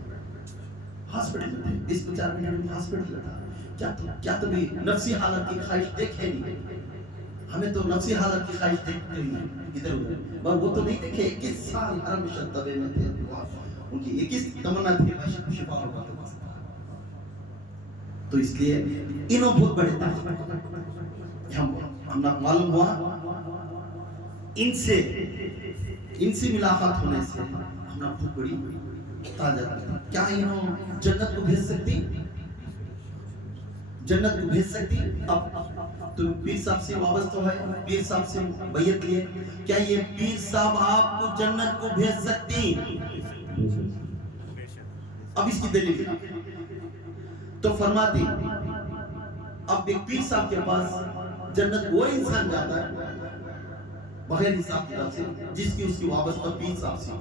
تھے، 24 منٹ میں ہاسپٹل میں تھا، کیا تمہیں نفسی حالت کی خواہش دیکھے نہیں؟ ہمیں تو نفسی حالت کی خواہش دیکھتے ہی ادھر ادھر، اور وہ تو نہیں دیکھے 21 سال حرم شتبے میں تھے، ان کی 21 تمنا تھی شفا ہوگا تو اس لیے انہوں بہت بڑے طاقت، ہم معلوم ہوا ان سے ملاقات ہونے سے ہمیں بہت بڑی تاجر، کیا انہوں جنت کو بھیج سکتی؟ جنت کو بھیج سکتی؟ اب تم پیر صاحب سے وابستہ ہے، پیر صاحب سے بیعت لیے، کیا یہ پیر صاحب آپ کو جنت کو بھیج سکتی؟ اب اس کی دلیل تو فرماتی، اب ایک پیر صاحب کے پاس جنت وہ انسان جاتا ہے بغیر حساب کتاب سے جس کی اس کی وابستہ پیر صاحب سے۔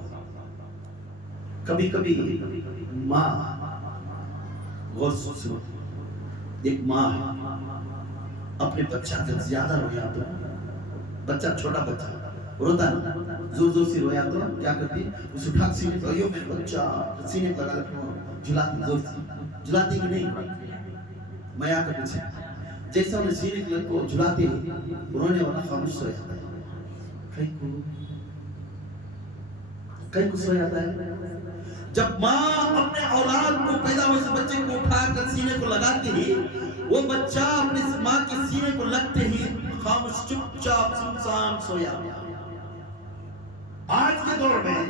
کبھی کبھی ماں، غور سنو، ایک ماں اپنے بچہ جب زیادہ رویا تو، بچہ چھوٹا بچہ روتا نا، زور زور سے رویا تو کیا کرتی؟ اس اٹھا کے سینے پر، یو میرے بچہ سینے پر لگا لکھو، جھلاتی زور سے، جھلاتی کہ نہیں؟ میں آ کر پوچھا، جیسا انہیں سینے کے لڑکو جھلاتے رونے والا خاموش سو جاتا ہے، کہیں کو سو جاتا ہے۔ جب ماں اپنے اولاد کو پیدا ہوئے سے بچے کو اٹھا کر سینے کو لگاتی ہی، وہ بچہ اپنے ماں کے سینے کو لگتے ہی خاموش چپ چاپ سنسان سویا۔ آج کے دور میں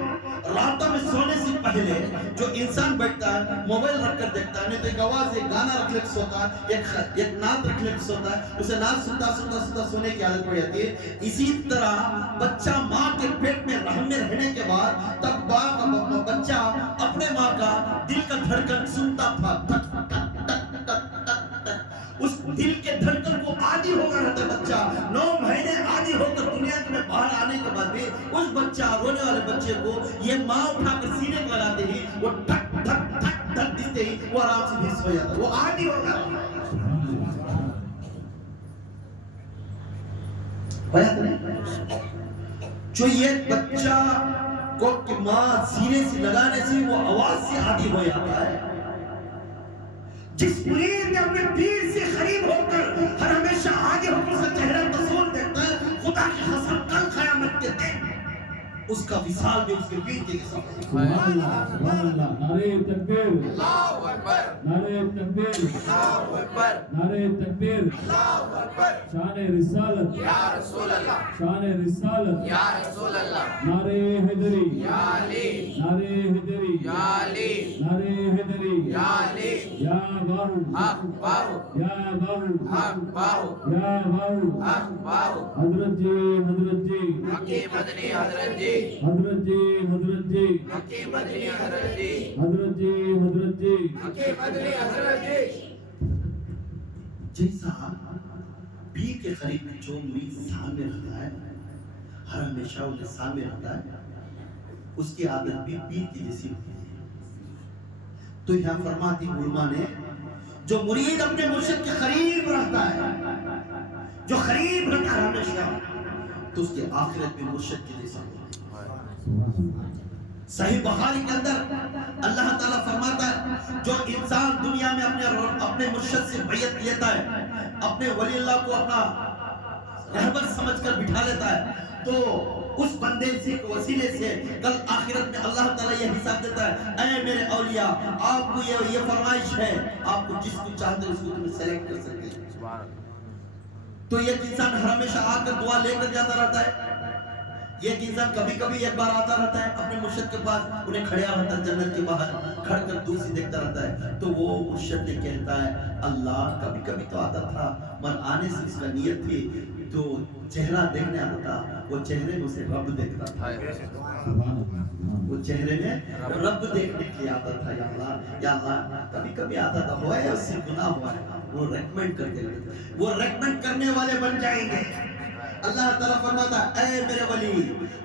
راتوں میں سونے سے پہلے جو انسان بیٹھتا ہے موبائل رکھ کر دیکھتا ہے، نہیں تو ایک آواز ایک گانا رکھ لے سوتا ہے، ایک نعت رکھ لے سوتا ہے، اسے نعت سنتا سونے کی عادت ہو جاتی ہے۔ اسی طرح بچہ ماں کے پیٹ میں رحم میں رہنے کے بعد تب بچہ اپنے ماں کا دل کا دھڑکن سنتا تھا، اس دل کے دھڑکن کو عادی ہو کر رہتا ہے بچہ، 9 مہینے عادی ہو کر دنیا میں باہر آنے کے بعد بھی اس بچہ رونے والے بچے کو یہ ماں اٹھا کر سینے کو لگاتے ہی وہ ٹھک ٹھک ٹھک ٹھک دستے ہی وہ آرام سے بھی سو جاتا ہے، وہ عادی ہو گیا۔ بیات نہیں جو یہ بچہ کو کہ ماں سینے سے لگانے سے وہ آواز سے عادی ہو جاتا ہے، جس مرید نے اپنے پیر سے قریب ہو کر ہر ہمیشہ آگے ہو کر اسے چہرہ تصور دیکھتا ہے، خدا کی قسم کل قیامت کے دن اس کا وصال بھی اس کے پیر کے ساتھ۔ سبحان اللہ، نعرہ تکبیر، اللہ اکبر، نعرہ تکبیر، اللہ اکبر، نعرہ تکبیر، اللہ اکبر، شان رسالت، یا رسول اللہ، شان رسالت، یا رسول اللہ، نعرہ حیدری، یا علی، نعرہ حیدری، یا علی، نعرہ حیدری، یا علی، یا باہو، حق باہو، یا باہو، حق باہو، یا باہو، حق باہو، حضرت جی، حضرت جی، مکی مدنی حضرت جی، حضرت جی، حضرت جی، مکی مدنی حضرت جی، حضرت جی، حضرت جی، مکی مدنی حضرت جی۔ جیسا پیر کے قریب میں جو مرید سامنے رہتا ہے، ہر ہمیشہ اسے سامنے رہتا ہے، اس کی عادت بھی پیر کی جیسی ہوتی ہے۔ تو یہاں فرماتی علماء نے جو مرید اپنے مرشد کے قریب رہتا ہے، جو قریب رہتا ہے ہمیشہ، تو اس کے آخرت میں مرشد کی جیسا ہوتی ہے۔ صحیح بخاری کے اندر اللہ تعالیٰ فرماتا ہے جو انسان دنیا میں اپنے مرشد سے بیعت لیتا ہے، اپنے ولی اللہ کو اپنا رہبر سمجھ کر بٹھا لیتا ہے، تو اس بندے سے وسیلے سے کل آخرت میں اللہ تعالیٰ یہ حساب دیتا ہے، اے میرے اولیاء آپ کو یہ فرمائش ہے، آپ کو جس کو چاہتے ہیں اس کو تمہیں سیلیکٹ کر سکتے ہیں۔ تو یہ انسان ہر ہمیشہ آ کر دعا لے کر جاتا رہتا ہے، یہ ایک انسان کبھی کبھی ایک بار آتا رہتا ہے اپنے مرشد کے پاس, انہیں کھڑیا رہتا ہے جنت کے باہر, کھڑ کر دور سے دیکھتا رہتا ہے, تو وہ مرشد نے کہتا ہے اللہ کبھی کبھی تو آتا تھا مگر آنے سے اس کا نیت تھی تو چہرہ دیکھنے آتا تھا, وہ چہرے میں اسے رب دیکھتا تھا, وہ چہرے میں رب دیکھنے کے لیے آتا تھا. یا اللہ کبھی کبھی آتا تھا, ہوا ہے اس سے گناہ ہوا ہے, وہ ریکمنڈ کرتے رہتے, وہ ریکمنڈ کرنے والے بن جائیں گے. اللہ تعالیٰ فرماتا ہے اے میرے ولی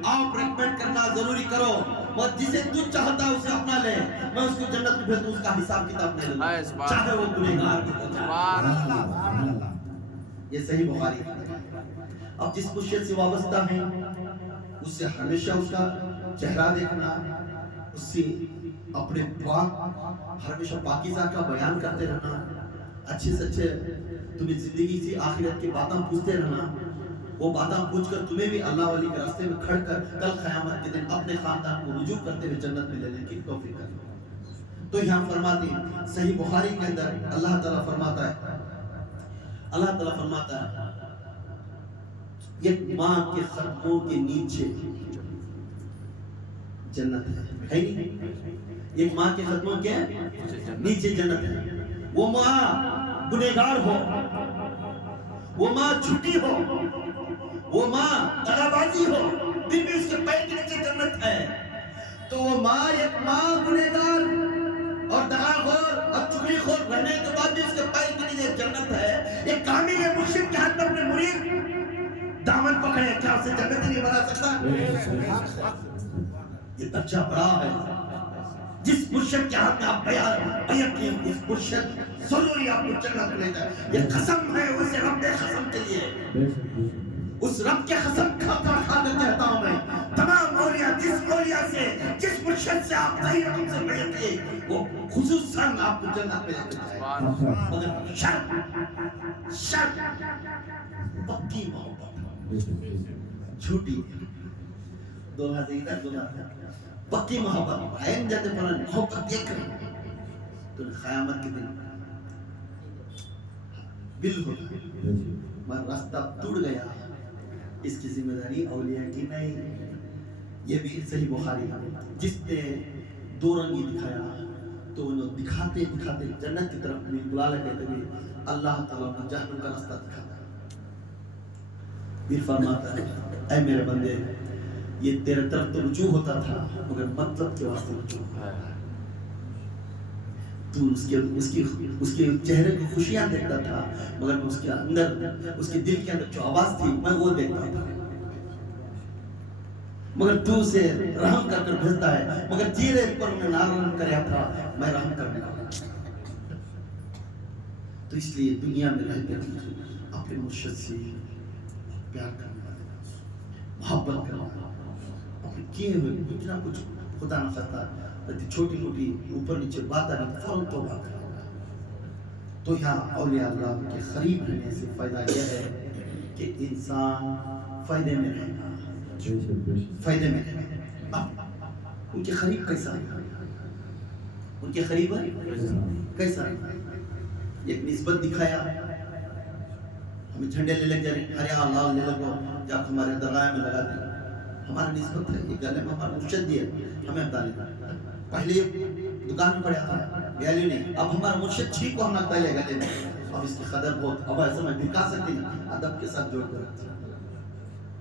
آپ ریکمنڈ کرنا ضروری کرو, اور جسے تو چاہتا ہے اسے اپنا لے, میں اس کو جنت میں بھیج دوں, اس کا حساب کتاب نہیں لوں چاہے وہ گنہگار بھی ہو جائے. یہ صحیح بخاری ہے. اب جس مرشد سے وابستہ ہیں اس سے ہمیشہ اس کا چہرہ دیکھنا, اس سے اپنے پاک ہمیشہ پاکیزہ کا بیان کرتے رہنا, اچھے سے اچھے تمہیں زندگی سے آخرت کی باتیں پوچھتے رہنا, وہ باتیں پوچھ کر تمہیں بھی اللہ والی کے راستے میں کھڑ کر کل قیامت کے دن اپنے خاندان کو رجوع کرتے ہوئے جنت میں لینے کی توفیق کرے. تو یہاں فرماتے ہیں صحیح بخاری کے اندر اللہ تعالیٰ فرماتا ہے ایک ماں کے قدموں کے نیچے جنت ہے نہیں, ایک ماں کے قدموں کے نیچے جنت ہے. وہ ماں گنہگار ہو, وہ ماں جھوٹی ہو, وہ ماں دغابازی ہو, پھر بھی اس کے پیر کے نیچے جنت ہے. تو وہ ماں ایک ماں گنہگار اور دغاخور اور چغلی خور رہنے کے بعد بھی اس کے پیر کے نیچے جنت ہے. ایک کامل مرشد کے ہاتھ میں اپنے مرید دامن پکڑے, کیا اسے جنت نہیں بنا سکتا؟ یہ درجہ بڑا ہے. جس مرشد کے ہاتھ میں آپ بیعت کیے اس مرشد ضروری آپ کو جنت لے جائے. یہ قسم ہے اسے رب نے قسم کے لیے, اس رب کے قسم کھا کر کہتا ہوں میں, تمام اولیاء جس اولیاء سے جس مرشد سے آپ صحیح رقم سے بیعت کیے وہ خصوصاً آپ کو جنت میں لے جائے. مگر شرط پکی محبت, جھوٹی دو حضیدہ پکی محبت عین جاتے پر محبت دیکھ رہے تو قیامت کے دن بل ہوگا مگر راستہ ٹوٹ گیا, اس کی ذمہ داری اولیاء کی نہیں. یہ بھی صحیح بخاری ہے. جس نے دو رنگی دکھایا تو انہوں دکھاتے دکھاتے جنت کی طرف بلا لے کہتے ہوئے اللہ تعالیٰ نے جہنم کا راستہ دکھاتا. پھر فرماتا ہے اے میرے بندے یہ تیرے طرف تو رجوع ہوتا تھا مگر مطلب کے واسطے رجوع ہوتا ہے. تو اس کے چہرے کو خوشیاں دیکھتا تھا مگر اس کے اندر اس کے دل کے اندر جو آواز تھی میں وہ دیکھتا تھا. مگر تو اسے رحم کر کر بھیجتا ہے, مگر چہرے پر میں نہ رحم کریا تھا, میں رحم کرنے والا. تو اس لیے دنیا میں رہتے ہوئے اپنے مرشد سے پیار کرنے والے, محبت کرنے والے, اپنے کیے ہوئے کچھ نہ کچھ خدا نہ کرتا چھوٹی موٹی اوپر نیچے باتیں نہیں فوراً توبہ کرنا. تو یہاں اولیاء اللہ کے قریب رہنے سے فائدہ یہ ہے کہ انسان فائدے میں رہے گا, فائدے میں رہے گا. ان کے قریب کیسا ہے, ان کے قریب کیسا ہے. ایک نسبت دکھایا, ہمیں جھنڈے لے لگ جائیں ہریا لال لے لگو جب ہمارے درگاہ میں لگا دیں, ہمارا نسبت ہے یہ گلے میں ہمارا مرشد دیا ہمیں بتا لیں. پہلے دکان میں پڑے آتا ہے گیلی نہیں, اب ہمارا مرشد چھینک کو ہم پہلے گلے میں, اب اس کی قدر بہت, اب ایسا میں بھکا سکتی نہیں, ادب کے ساتھ جوڑ کر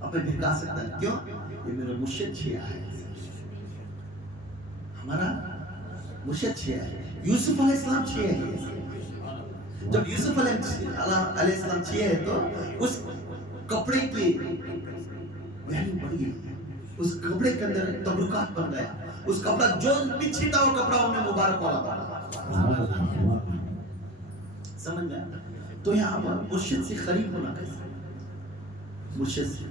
اب میں بھکا سکتا ہے. کیوں؟ یہ میرا مرشد چھیا ہے, ہمارا مرشد چھیا ہے. یوسف علیہ السلام چھیا ہے. جب یوسف علیہ السلام چھیا ہے تو اس کپڑے کی ویلیو بڑھ گئی, اس کپڑے کے اندر تبرکات بن گیا. اس کپڑا جو بھی چھیتا وہ کپڑا انہیں مبارک والا بنا. سمجھ میں؟ تو یہاں مرشد سے قریب ہونا کیسے, مرشد سے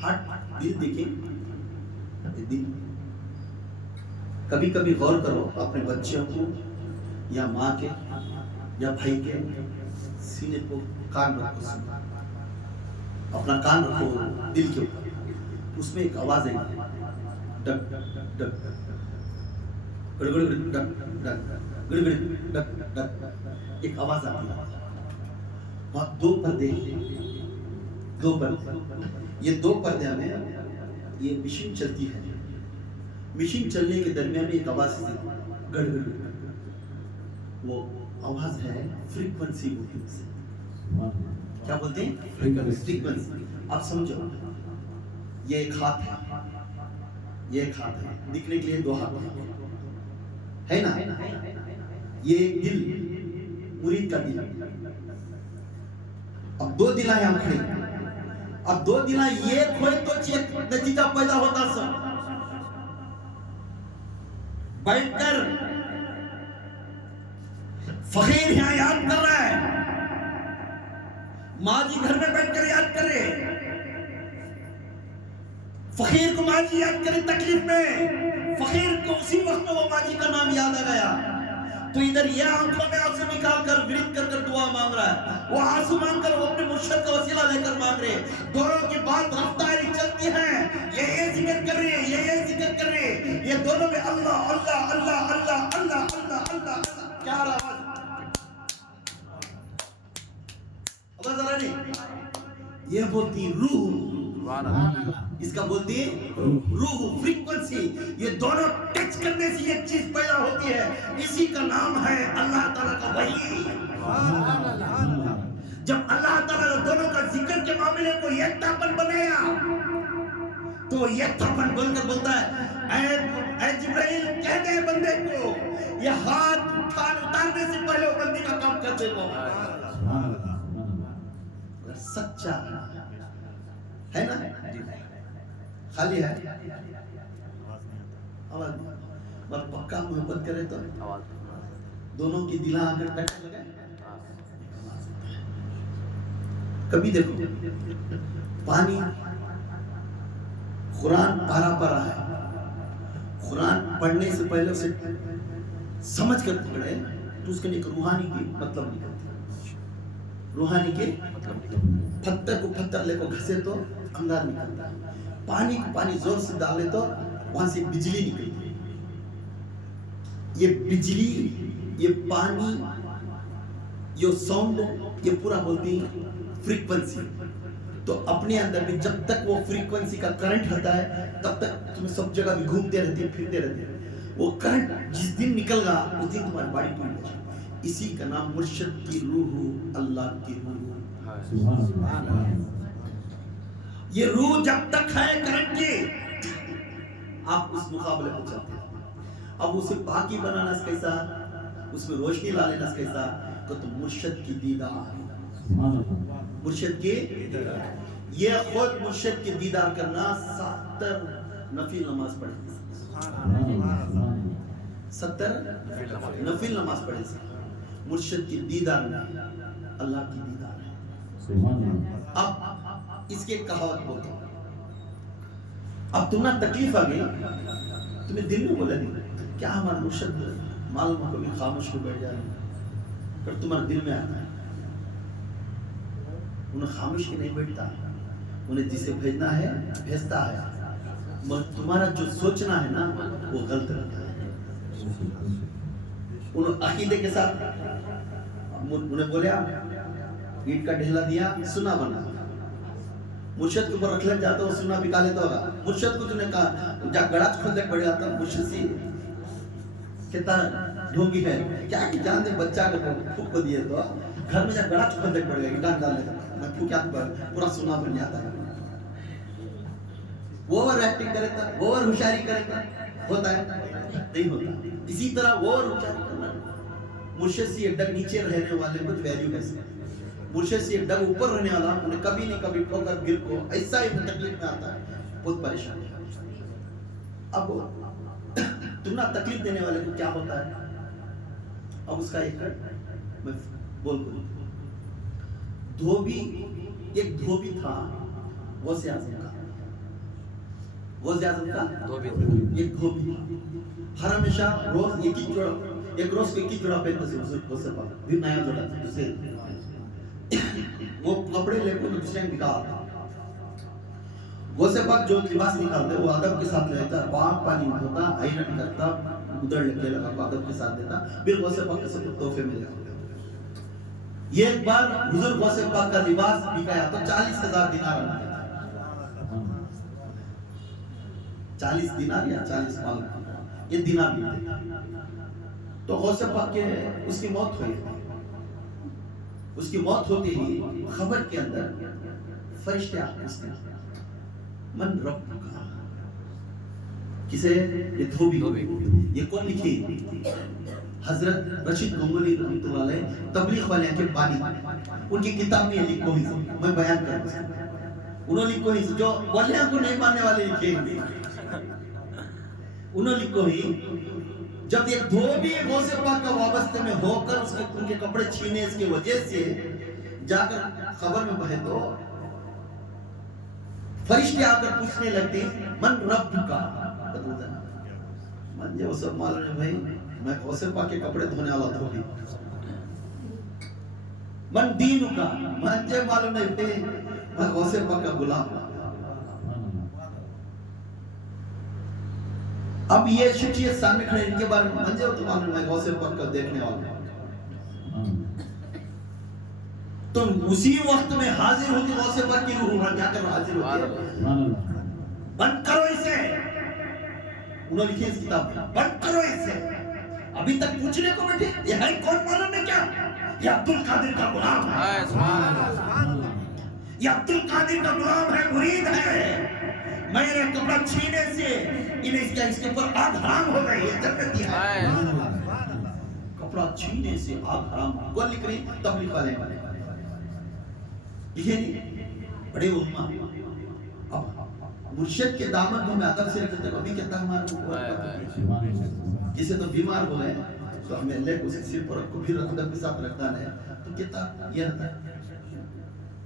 ہاتھ دل دیکھیں, دل کبھی کبھی غور کرو اپنے بچوں کو یا ماں کے یا بھائی کے سینے کو کان رکھو, اپنا کان رکھو دل کے اوپر, اس میں ایک آواز ہے ڈک ڈک ڈک گڑ گڑ ڈک ڈک گڑ گڑ ڈک ڈک, ایک آواز آتی ہے. وہاں دو پردے، یہ دو پردے میں یہ مشین چلتی ہے، مشین چلنے کے درمیان میں ایک آواز تھی، گڑ گڑ، وہ آواز ہے فریکوینسی بولتے ہیں، کیا بولتے ہیں؟ فریکوینسی۔ آپ سمجھو، یہ ایک ہاتھ ہے، یہ ایک ہاتھ ہے، دکھنے کے لیے دو ہاتھ ہے نا، یہ ایک دل، مرید کا دل، اب دو دلیں ہم کھڑے، اب دو دلیں یہ کھوئے تو نتیجہ پیدا ہوتا سب بیٹھ کر فقیر یہاں یاد کر رہا ہے، ماں جی گھر میں بیٹھ کر یاد کرے، فقیر کو ماں جی یاد کرے تکلیف میں، فقیر کو اسی وقت میں وہ ماں جی کا نام یاد آ گیا، تو ادھر یہ آنکھوں میں آنسو نکال کر ورد کر کر دعا مانگ رہا ہے، وہ آنسو مانگ کر وہ اپنے مرشد کا وسیلہ لے کر مانگ رہے، دونوں کی بات رفتاری چلتی ہے، یہ ذکر کر رہے ہیں، یہ ذکر کر رہے ہیں، یہ دونوں میں اللہ اللہ اللہ اللہ اللہ اللہ اللہ، کیا آواز آواز آ رہا نہیں؟ یہ بولتی روح، اس کا بولتی ہے روح، فریکوینسی، یہ دونوں ٹچ کرنے سے یہ چیز پیدا ہوتی ہے، اسی کا نام ہے اللہ تعالیٰ کا وحی۔ جب اللہ تعالیٰ دونوں کا ذکر کے معاملے کو یکتاپن بنایا تو یکتاپن بول کر بولتا ہے اے جبرائیل کہہ دے بندے کو یہ ہاتھ اتارنے سے پہلے وہ بندے کا کام کر دے گا، سچا ہے نا، خالی ہے آواز اور پکا محبت کرے تو دونوں کی دلیں اگر ٹچ ہو گئے، کبھی دیکھو پانی، قرآن پارا پارا ہے، قرآن پڑھنے سے پہلے اسے سمجھ کر پڑھے تو اس کے لیے ایک روحانی کی مطلب نکلتا ہے، روحانی کے پتھر کو پتھر لے کو گھسے تو انگار نکلتا ہے، پانی کو پانی زور سے ڈالے تو وہاں سے بجلی نکلتی ہے، یہ بجلی، یہ پانی، یہ ساؤنڈ، یہ پورا بولتی ہے فریکوینسی، تو اپنے اندر بھی جب تک وہ فریکوینسی کا کرنٹ ہوتا ہے تب تک تمہیں سب جگہ بھی گھومتے رہتے ہیں، پھرتے رہتے ہیں، وہ کرنٹ جس دن نکل گا اس دن تمہاری باڈی پوری ہو جائے، اسی کا نام مرشد کی روح، اللہ کی روح، یہ روح جب تک ہے کرنٹ کی آپ اس مقابلے کو چلتے ہیں، اب اسے پاکی بنانا کیسا، اس میں روشنی لا لینا کیسا، تو مرشد کی دیدار، مرشد کی، یہ خود مرشد کی دیدار کرنا 70 نفل نماز پڑھے، 70 نفل نماز پڑھے، مرشد کی دیدار میں اللہ کی دیدار ہے۔ اب اس کے کہاوت بولتا ہوں، اب تمہیں تکلیف آ گئی، تمہیں دل میں بولا نہیں کیا ہمارا مرشد معلوم ہو کبھی خاموش ہو بیٹھ جائے، پر تمہارے دل میں آتا ہے، انہیں خاموش کے نہیں بیٹھتا، انہیں جسے بھیجنا ہے بھیجتا ہے، مگر تمہارا جو سوچنا ہے نا وہ غلط رہتا ہے، انہیں عقیدے کے ساتھ انہیں بولیا اینٹ کا ڈھیلا دیا سنا بنا، مرشد کے اوپر رکھ لگ جاتا وہ سنا بکا لیتا ہوگا، مرشد کو تو نے کہا جا گڑا کھول لگ پڑ جاتا، مرشد سی کہتا ڈھونگی ہے کیا کہ جان دے بچہ کو پھوک کو دیے تو گھر میں جا گڑا کھول لگ پڑ گیا ڈان ڈال لیتا، میں پھوکیا پورا سنا بن جاتا ہے، وہ اوور ایکٹنگ کرے تھا، اوور ہوشیاری کرے تھا، ہوتا ہے نہیں ہوتا، اسی طرح اوور ہوشیاری کرنا، مرشد سے ایک ڈگ نیچے رہنے والے کچھ ویلیو کیسے، مرشد سے ایک ڈگ اوپر رہنے والا انہیں کبھی نہیں کبھی ٹھوکر گر کو ایسا ہی تکلیف میں آتا ہے، بہت پریشانی ہے۔ اب تم نہ تکلیف دینے والے کو کیا ہوتا ہے، اب اس کا ایک میں بول دوں، دھوبی، ایک دھوبی تھا غوث اعظم کا، غوث اعظم کا ایک دھوبی تھا، ہر ہمیشہ روز ایک روز کو ایک ہی جوڑا پہنتا سے غوث پاک، پھر نیا جوڑا دوسرے وہ کپڑے لے کو دوسرے نکالتا، غوث پاک جو لباس نکالتے وہ ادب کے ساتھ لیتا، پاک پانی میں ہوتا، آئینہ نہیں کرتا، ادھر لگنے لگا کو ادب کے ساتھ دیتا، پھر غوث پاک کے سب تحفے میں دیتا، یہ ایک بار حضور غوث پاک کا لباس بکایا تو 40,000 دینار آیا، 40 دینار یا 40 مال یہ دینار بھی تو غوث پاک کے اس کی موت ہوئی، اس کی موت ہوتی ہی خبر کے اندر فرشتے آتے ہیں من رب کا کسے یہ دھوبی یہ کون لکھی؟ حضرت رشید گنگولی رحمۃ اللہ علیہ تبلیغ والے کے بانی، ان کی کتاب میں یہ لکھو ہی میں بیان کر رہا ہوں، انہوں نے لکھو ہی جو ولیاں کو نہیں ماننے والے لکھے ہیں، انہوں نے لکھو ہی جب یہ دھوبی غوث پاک کا وابستہ میں ہو کر اس کے ان کے کپڑے چھینے اس کی وجہ سے جا کر خبر میں بہے تو فرشتے آ کر پوچھنے لگتے من رب کا، من جو سب معلوم ہے بھائی میں غوث پاک کے کپڑے دھونے والا دھوبی، من دین کا من جو معلوم ہے میں غوث پاک کا غلام۔ اب یہ شخصیت سامنے کھڑے ان کے بارے میں منجے تو معلوم ہے غوث پاک کا دیکھنے والا، تو اسی وقت میں حاضر ہوتی غوث پاک کی روح کیا کر حاضر ہوتی ہے، بند کرو اسے، انہوں نے لکھی اس کتاب میں بند کرو اسے، ابھی تک پوچھنے کو بیٹھے یہ ہے کون معلوم ہے کیا؟ یہ عبد القادر کا غلام ہے، یہ عبد القادر کا غلام ہے، مرید ہے، میرے کپڑا چھینے سے انہیں اس کے اوپر آگ حرام ہو گئی ہے، جنتی ہے، کپڑا چھینے سے آگ حرام، کون لکھ رہی؟ تبلیغ والے لکھے نہیں بڑے علماء، اب مرشد کے دامن کو ہمیں ادب سے رکھتے ہیں، ابھی کہتا ہے ہمارا جسے تو بیمار ہو گئے تو ہمیں اللہ کو سر پر کو بھی ادب کے ساتھ رکھتا ہے، تو کہتا یہ رہتا ہے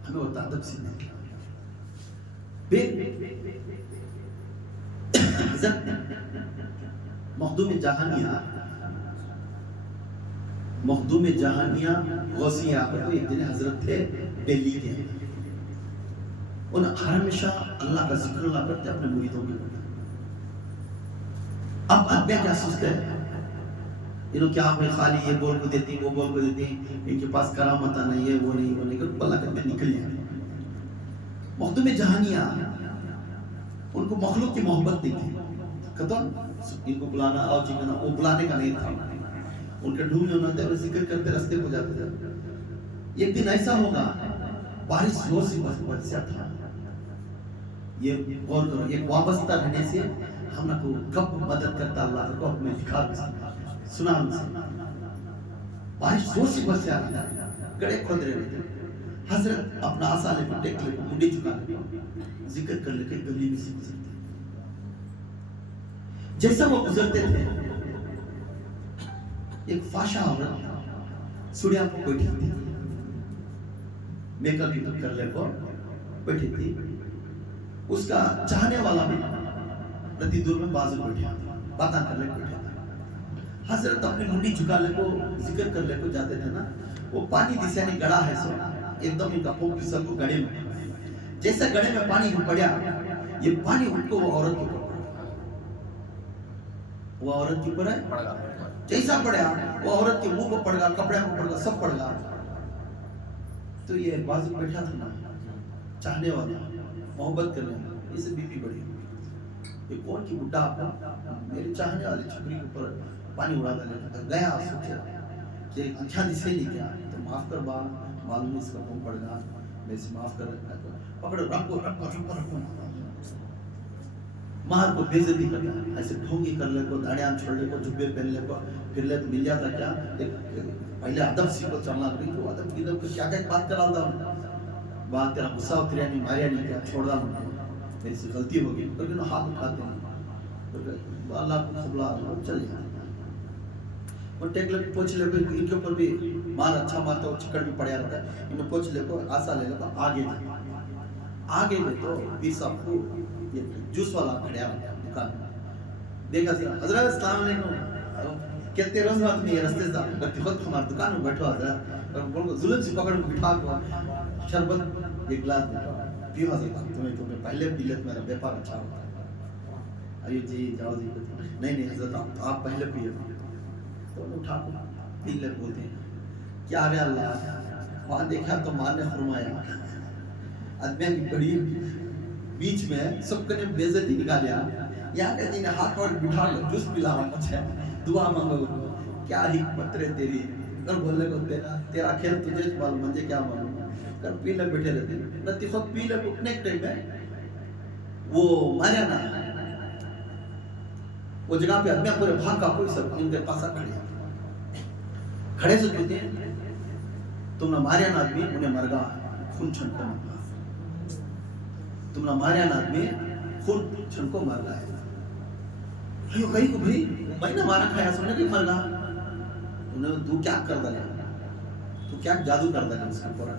ہمیں ہوتا ادب سے نہیں حضرت مخدوم جہانیہ غوثی آقا کو ایک دن حضرت تھے دلی کے، انہیں ہمیشہ اللہ کا ذکر اللہ کرتے اپنے مریدوں کے، اب ادبیہ کیا سوچتے ہیں انہوں کیا ہمیں خالی یہ بول کو دیتی وہ بول کو دیتی ان کے پاس کرامت نہیں ہے وہ نہیں کہ اللہ کا میں نکل جائے۔ مخدوم جہانیہ ان کو مخلوق کی محبت نہیں تھی، کہتا ان کو بلانا آؤ جی کہنا وہ بلانے کا نہیں تھا، ان کے ڈھونڈنے ہونا تھے ذکر کرتے رستے کو جاتے تھے۔ ایک دن ایسا ہوگا بارش زور سے برسا تھا، یہ غور کرو ایک وابستہ رہنے سے ہم کو کب مدد کرتا اللہ کو ہمیں دکھا سنا ہم سے، بارش زور سے برسا رہا تھا، گڑے کھود رہے تھے، حضرت اپنا آسا لے پر ٹیک لے پر منڈی چکا لے ذکر کر لے کے گلی میں سے گزرتے، جیسا وہ گزرتے تھے ایک فاشا عورت سڑیا کو بیٹھی تھی، میک اپ کر لے کو بیٹھی تھی، اس کا چاہنے والا بھی ردی دور میں بازو بیٹھا باتاں کر لے کو بیٹھا، حضرت اپنی منڈی جھکا لے کو ذکر کر لے کو جاتے تھے نا، وہ پانی جسے نے گڑا ہے سو ایک دم ان کا پھونک سب کو گڑے میں، جیسے گڑے میں پانی پڑیا یہ پانی ان کو وہ عورت کے اوپر پڑا، وہ عورت کے اوپر ہے جیسا پڑیا وہ عورت کے منہ کو پڑ گیا، کپڑے کو پڑ گیا، سب پڑ گیا، تو یہ بازو بیٹھا تھا نا چاہنے والا محبت کرنے والا، اسے بی پی بڑھی، یہ کون کی بڈھا آپ میرے چاہنے والے چھپری کے اوپر پانی اڑا دینے گیا، سوچا کہ اچھا دسے نہیں کیا تو معاف کر با معلوم اس کا کون پڑ گیا میں اسے معاف کر رکھا ہے پکڑو رکھو مار کو بےزتی کرتا ہے، ایسے ڈھونگی کر لے کو دھاڑیاں چھوڑ لے کو جھبے پہن لے کو پھر لے تو مل جاتا کیا، پہلے ادب سیکھو چلنا کری تو ادب کی ادب کیا کیا بات کرا ہوتا بات تیرا غصہ اتریا نہیں ماریا نہیں کیا چھوڑ دا میری سے غلطی ہوگی کبھی نہ ہاتھ اٹھاتے ہیں اللہ کو خبلا چل جاتا اور ٹیک لے پوچھ لے کو ان کے اوپر بھی مار اچھا مارتا اور چکڑ بھی پڑیا رہتا ہے، انہوں پوچھ لے کو آسا لے لیتا آگے لے تو پیر صاحب کو یہ جوس والا کھڑیا رہتا ہے دکان میں، دیکھا سی حضرت السلام علیکم کہتے روز رات میں یہ رستے سے بکتی خود ہمارے دکان میں بیٹھو حضرت اور بول کو ظلم سے پکڑ کو بٹھا کو شربت ایک گلاس دیتا پیو حضرت تمہیں پہلے پی لیت میرا بیپار اچھا ہوتا ہے، ایو جی جاؤ جی نہیں حضرت آپ پہلے پیے تو اٹھا کو پی لے بولتے ہیں کیا رہے اللہ وہاں دیکھا تو ماں نے فرمایا آدمی کی بڑی بیچ میں سب کو نے بےعزتی نکالیا یہاں کہتی نے ہاتھ اور بٹھا کر جوس پلاوا کچھ ہے دعا مانگو کیا حکمت رہے تیری کر بولنے کو تیرا کھیل تجھے معلوم مجھے کیا معلوم کر پی لے بیٹھے رہتے نتی خود پی لے اٹھنے کے ٹائم میں وہ ماریا نا وہ جگہ پہ آدمی پورے بھاگ کا کوئی سب ان کے پاس کھڑے سے کہتے ہیں تم نے ماریا نا آدمی انہیں مرگا خون چھن کو مرگا تم نے ماریا نا آدمی خون چھن کو مر گا ہے کہیں کو بھئی میں نے مارا کھایا سمجھے کہ مر گا انہیں تو کیا کر دلیا تو کیا جادو کر دلیا اس کے پورا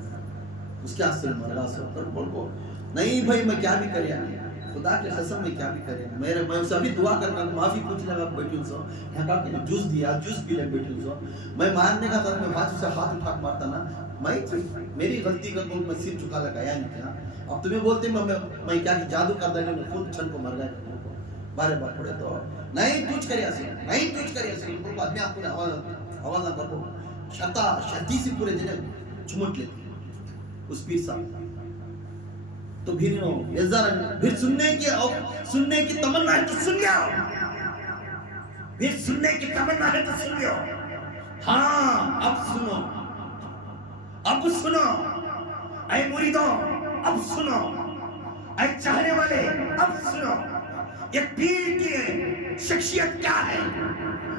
اس کے آستے مر گا سو پر بول کو نہیں بھائی میں کیا بھی کریا خدا کے قسم میں کیا بھی کریا میں اسے ابھی دعا کر کر معافی پوچھ لگا بیٹی ان سو یہاں کہا کہ جوس دیا جوس پی لے بیٹی ان سو میں مارنے کا تھا میں ہاتھ اسے ہاتھ اٹھا کے مارتا نا میری غلطی کا تو میں سر چکا لگایا نہیں کیا اب تمہیں بولتے میں کیا کہ جادو کر دیا میں خود چھن کو مر گئے بارے بار پڑے تو نہیں تجھ کریا سی نہیں تجھ کریا سی ان کو آدمی آپ کو آواز نہ کرو شرطی سی پورے دن چمٹ لیتے اس پیر صاحب تو پھر سننے کی تمنا ہے تو سن لیا پھر سننے کی تمنا ہے تو سن لیا ہاں اب سنو اے مریدوں اب سنو اے چاہنے والے اب سنو ایک پیر کی شخصیت کیا ہے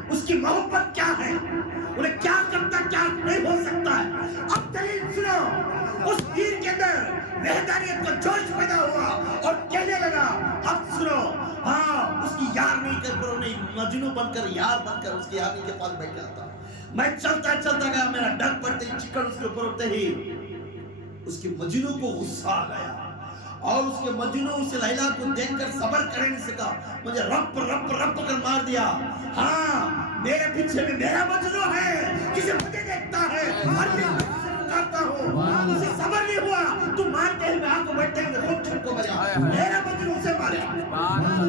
اس کی محبت کیا ہے انہیں کیا کرتا کیا نہیں ہو سکتا ہے اب دلیل سنو اس پیر کے اندر وحدانیت کا جوش پیدا ہوا اور کہنے لگا اب سنو ہاں اس کی یار نہیں کر پر انہیں مجنو بن کر یار بن کر اس کی یار کے پاس بیٹھ جاتا میں چلتا گیا میرا ڈگ پڑتے ہی چکن اس کے اوپر اٹھتے ہی اس کے مجنو کو غصہ آ گیا اور اس کے مجنو اسے لیلا کو دیکھ کر صبر کرنے نہیں سکا مجھے رب کر مار دیا ہاں میرے پیچھے میں میرا مجنو ہے جسے مجھے دیکھتا ہے اور میں کرتا ہوں اسے صبر نہیں ہوا تو مارتے ہیں میں آپ کو بیٹھتے ہیں خود چھن کو بجا میرا مجنو اسے ماریا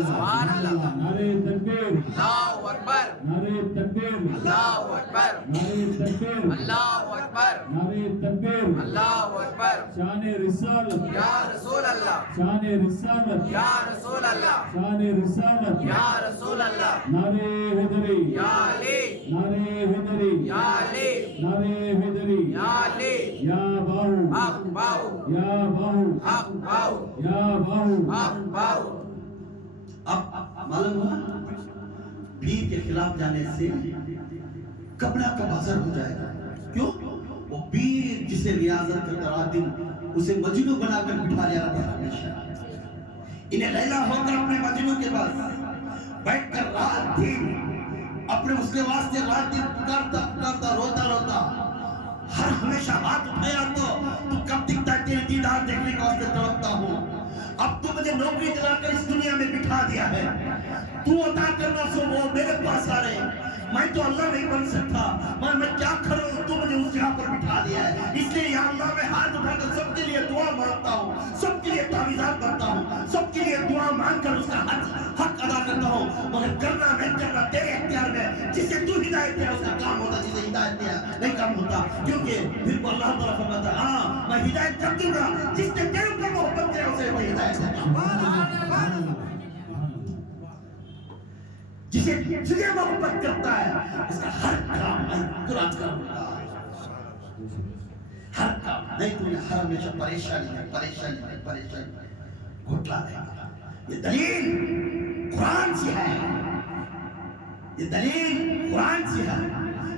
سبحان اللہ نعرہ تکبیر اللہ اکبر نعرہ تکبیر اللہ اکبر نعرہ تکبیر اللہ اکبر نعرہ تکبیر اللہ اکبر شان رسالت یا رسول اللہ شان رسالت یا رسول اللہ شان رسالت یا رسول اللہ نعرہ حیدری یا علی نعرہ حیدری یا علی نعرہ حیدری یا علی یا باہو حق باہو یا باہو حق باہو یا باہو حق باہو اب معلوم ہوا پیر کے خلاف جانے سے کپڑا کا بازار ہو جائے گا کیوں وہ پیر جسے ریاضت کا ترادم اسے مجنو بنا کر بٹھا لیا تھا ہمیشہ انہیں لیلا ہو کر اپنے مجنو کے پاس بیٹھ کر رات دن اپنے اس کے واسطے رات دن پکارتا روتا ہر ہمیشہ ہاتھ اٹھایا تو کب دکھتا ہے تیرے دیدار دیکھنے کے واسطے تڑپتا ہوں اب تو مجھے نوکری دلا کر اس دنیا میں بٹھا دیا ہے تو عطا کرنا سو وہ میرے پاس آ رہے میں تو اللہ نہیں بن سکتا میں کیا کروں تو مجھے اس جگہ پر بٹھا دیا ہے اس لیے یا اللہ میں ہاتھ اٹھا کر سب کے لیے دعا مانگتا ہوں سب کے لیے تعویذات کرتا ہوں سب کے لیے دعا مانگ کر اس کا حق ادا کرتا ہوں مگر کرنا نہیں کرنا تیرے اختیار میں جسے تو ہدایت دیا اس کا کام ہوتا جسے ہدایت دیا نہیں کام ہوتا کیونکہ پھر اللہ تعالیٰ فرماتا ہے ہاں میں ہدایت کر دوں گا جس نے تیرے اوپر محبت کیا اسے میں ہدایت دوں جسے تجھے محبت کرتا ہے اس کا ہر کام میں قرآن کروں ہر کام نہیں تو ہر ہمیشہ پریشانی گھٹلا دے گا یہ دلیل قرآن سے ہے یہ دلیل قرآن سے ہے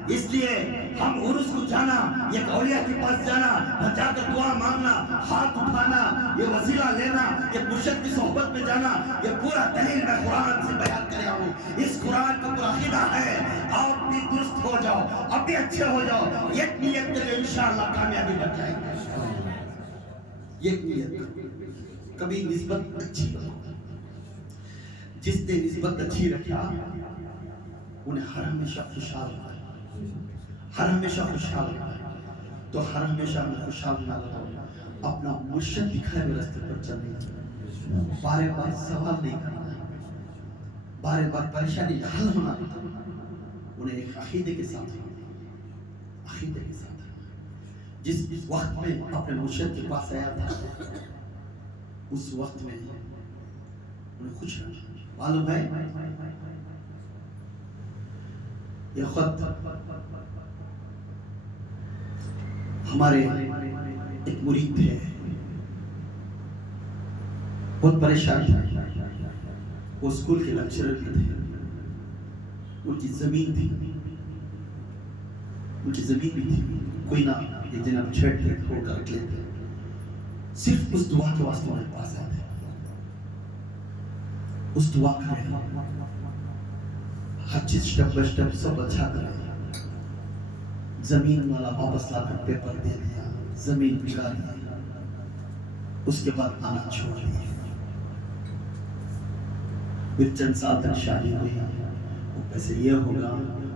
اس لیے ہم عرس کو جانا یہ اولیاء کے پاس جانا جا کر دعا مانگنا ہاتھ اٹھانا یہ وسیلہ لینا یہ مرشد کی صحبت میں جانا یہ پورا دلیل میں قرآن سے بیان کر رہا ہوں اس قرآن کا پورا عقیدہ ہے آپ بھی درست ہو جاؤ اب بھی اچھے ہو جاؤ ایک نیت کے لیے انشاءاللہ کامیابی لگ جائے گی ایک نیت کبھی نسبت اچھی جس نے نسبت اچھی رکھا انہیں ہر ہمیشہ خوشحال ہوتا ہے ہر ہمیشہ خوشحال ہوتا ہے تو ہر ہمیشہ میں خوشحال نہ رہو اپنا مرشد دکھائے ہوئے راستے پر چلنے بارے بار سوال نہیں کرنا بارے بار پریشانی حل ہونا انہیں ایک عقیدے کے ساتھ جس وقت میں اپنے مرشد کے پاس آیا تھا اس وقت میں انہیں خوش رکھا. معلوم ہے یہ خط ہمارے ایک مرید تھے, بہت پریشان تھے, وہ اسکول کے لیکچرر بھی تھے, ان کی زمین تھی, ان کی زمین بھی تھی, کوئی نہ ایک دن اب چھیڑ کے کھوڑ کر رکھ لیتے, صرف اس دعا کے واسطے ہمارے پاس آتے, اس دعا کریں ہر چیز سٹیپ بائی سٹیپ سب اچھا کریں. زمین والا واپس لا کر پیپر دے دیا, زمین بچا دیا, اس کے بعد آنا چھوڑ دیا. پھر چند سال تک شادی ہوئی, وہ پیسے یہ ہوگا,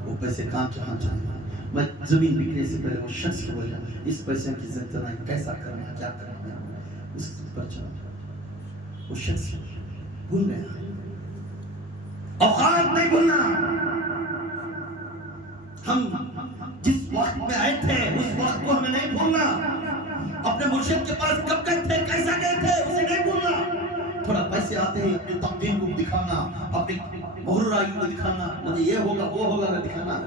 وہ پیسے کہاں کہاں جائیں گا. میں زمین بکنے سے پہلے وہ شخص کو بولا اس پیسے کی زندگی کیسا کرنا, کیا کرنا ہے, اس پر چلا. وہ شخص بھول گیا, اوقات نہیں بھولنا. ہم جس وقت میں آئے تھے اس وقت کو ہمیں نہیں بھولنا. اپنے مرشد کے پاس کب گئے تھے, کیسا گئے تھے, اسے نہیں بھولنا. تھوڑا پیسے آتے ہیں اپنی تقدیر کو دکھانا, اپنی مغرورائی کو دکھانا, مجھے یہ ہوگا وہ ہوگا دکھانا.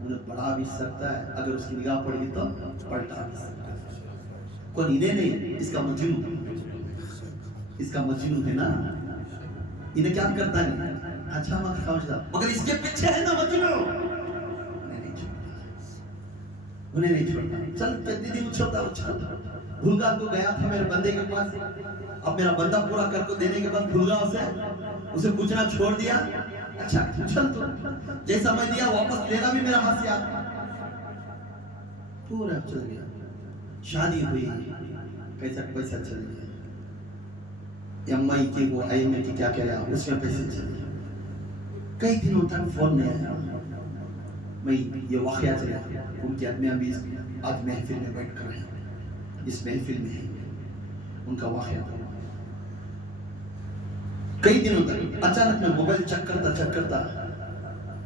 مجھے پڑھا بھی سکتا ہے, اگر اس کی نگاہ پڑ گئی تو پلٹا بھی سکتا ہے. کوئی نہیں, اس کا مجنون, اس کا مجنون ہے نا, انہیں کیا کرتا ہے, اچھا مت سمجھتا, مگر اس کے پیچھے ہے نا مجنون, انہیں نہیں چھوڑتا. چل کتنی دن چھوڑتا, وہ چھوڑتا. بھولگا تو گیا تھا میرے بندے کے پاس, اب میرا بندہ پورا کر کو دینے کے بعد بھولگا اسے پوچھنا چھوڑ دیا. اچھا چل تو جیسا میں دیا واپس لینا بھی میرا ہاتھ سے آتا. پورا چل گیا, شادی ہوئی, پیسہ پیسہ چل گیا. ایم آئی کی وہ آئی میں کیا کیا اس میں پیسے چل گیا. کئی دنوں تک فون نہیں آیا. میں یہ واقعہ چلا, ان کے آدمی ابھی آج محفل میں بیٹھ کر ہیں, اس محفل میں ان کا واقعہ تھا. کئی دنوں تک اچانک میں موبائل چیک کرتا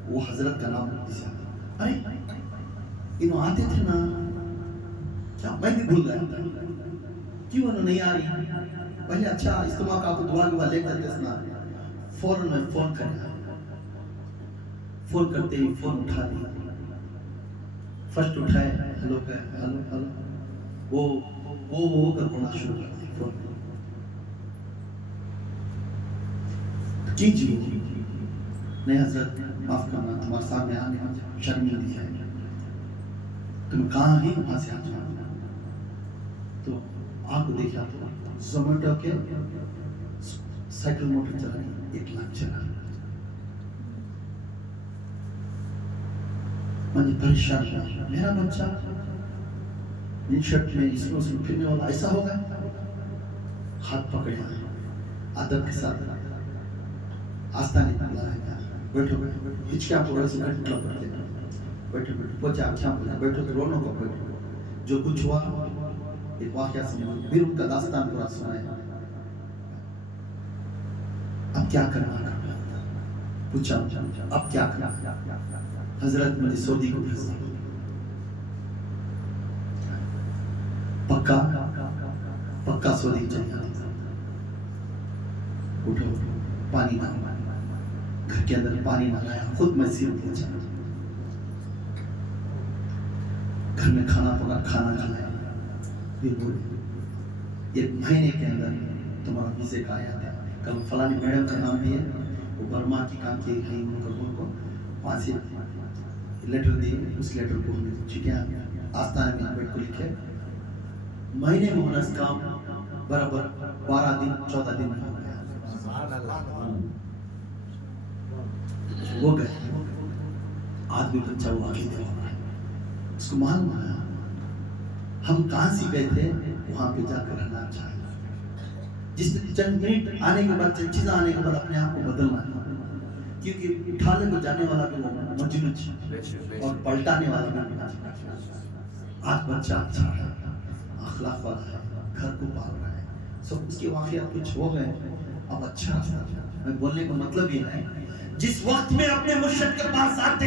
وہ حضرت کا نام اسے آتا. ارے انہوں آتے تھے نا, کیا میں بھی بھول گیا تھا, کیوں انہوں نہیں آ رہی. پہلے اچھا اجتماع کا دعا کے بعد لے کر دیسنا, فوراً میں فون کرنا. فون کرتے ہی فون اٹھا دیا. فرسٹ اٹھائے, ہلو ہلو ہلو, وہ کر ہونا شروع کر دیا. فون جی نہیں حضرت معاف کرنا, تمہارے سامنے آنے میں شرمندگی ہے, تم کہاں ہیں, وہاں سے آ جاؤ. تو آپ کو دیکھا تو زومیٹو کے سائیکل موٹر چلا رہی, 1 لاکھ چلا. میں پریشان ہوا, میرا بچہ ان شرٹ میں اس میں پھرنے والا ایسا ہوگا. ہاتھ پکڑے ادب کے ساتھ آستانے بلا رہا ہے, بیٹھو بیٹھو, ہچکیاں پورا سے گھنٹہ پڑ گیا, بیٹھو بیٹھو, پوچھا آنکھیاں بلا, بیٹھو تو رونوں کو بیٹھو. جو کچھ ہوا ایک واقعہ سنا, پھر ان کا داستان پورا سنایا. اب کیا کرنا, پوچھا اب کیا کرنا. حضرت مجھے سعودی کو بھیجا, پکا سعودی چل جاتا. اٹھو, پانی نہ, گھر کے اندر پانی نہ لایا, خود میں سیر پہنچا, گھر میں کھانا کھایا. پھر بولے 1 مہینے کے اندر تمہارا ویزے کا آیا تھا, کل فلانی میڈم کا نام بھی ہے, وہ برما کی کام کی ہے, ان کو 5 لیٹر دیے. اس لیٹر کو چکیا آستانے میں بیٹھ کو لکھے, مہینے میں ہونا اس کام برابر 12 دن 14 دن میں ہو گیا. وہ گئے, آدمی بچہ وہ آگے دے ہو رہا ہے, اس کو معلوم آیا ہم کہاں سے گئے تھے, وہاں پہ جا کر رہنا چاہیے. جس نے چند منٹ آنے کے بعد, چند چیزیں آنے کے بعد اپنے آپ کو بدلنا ہے, کیونکہ اٹھانے کو جانے والا بھی وہ مجنون اور پلٹانے والا بھی مجنون. آج بچہ اچھا ہے, اخلاق والا ہے, گھر کو پال رہا ہے, سب اس کے واقعات کچھ ہو گئے, اب اچھا ہے. میں بولنے کا مطلب یہ ہے, جس وقت میں اپنے مرشد کے پاس آتے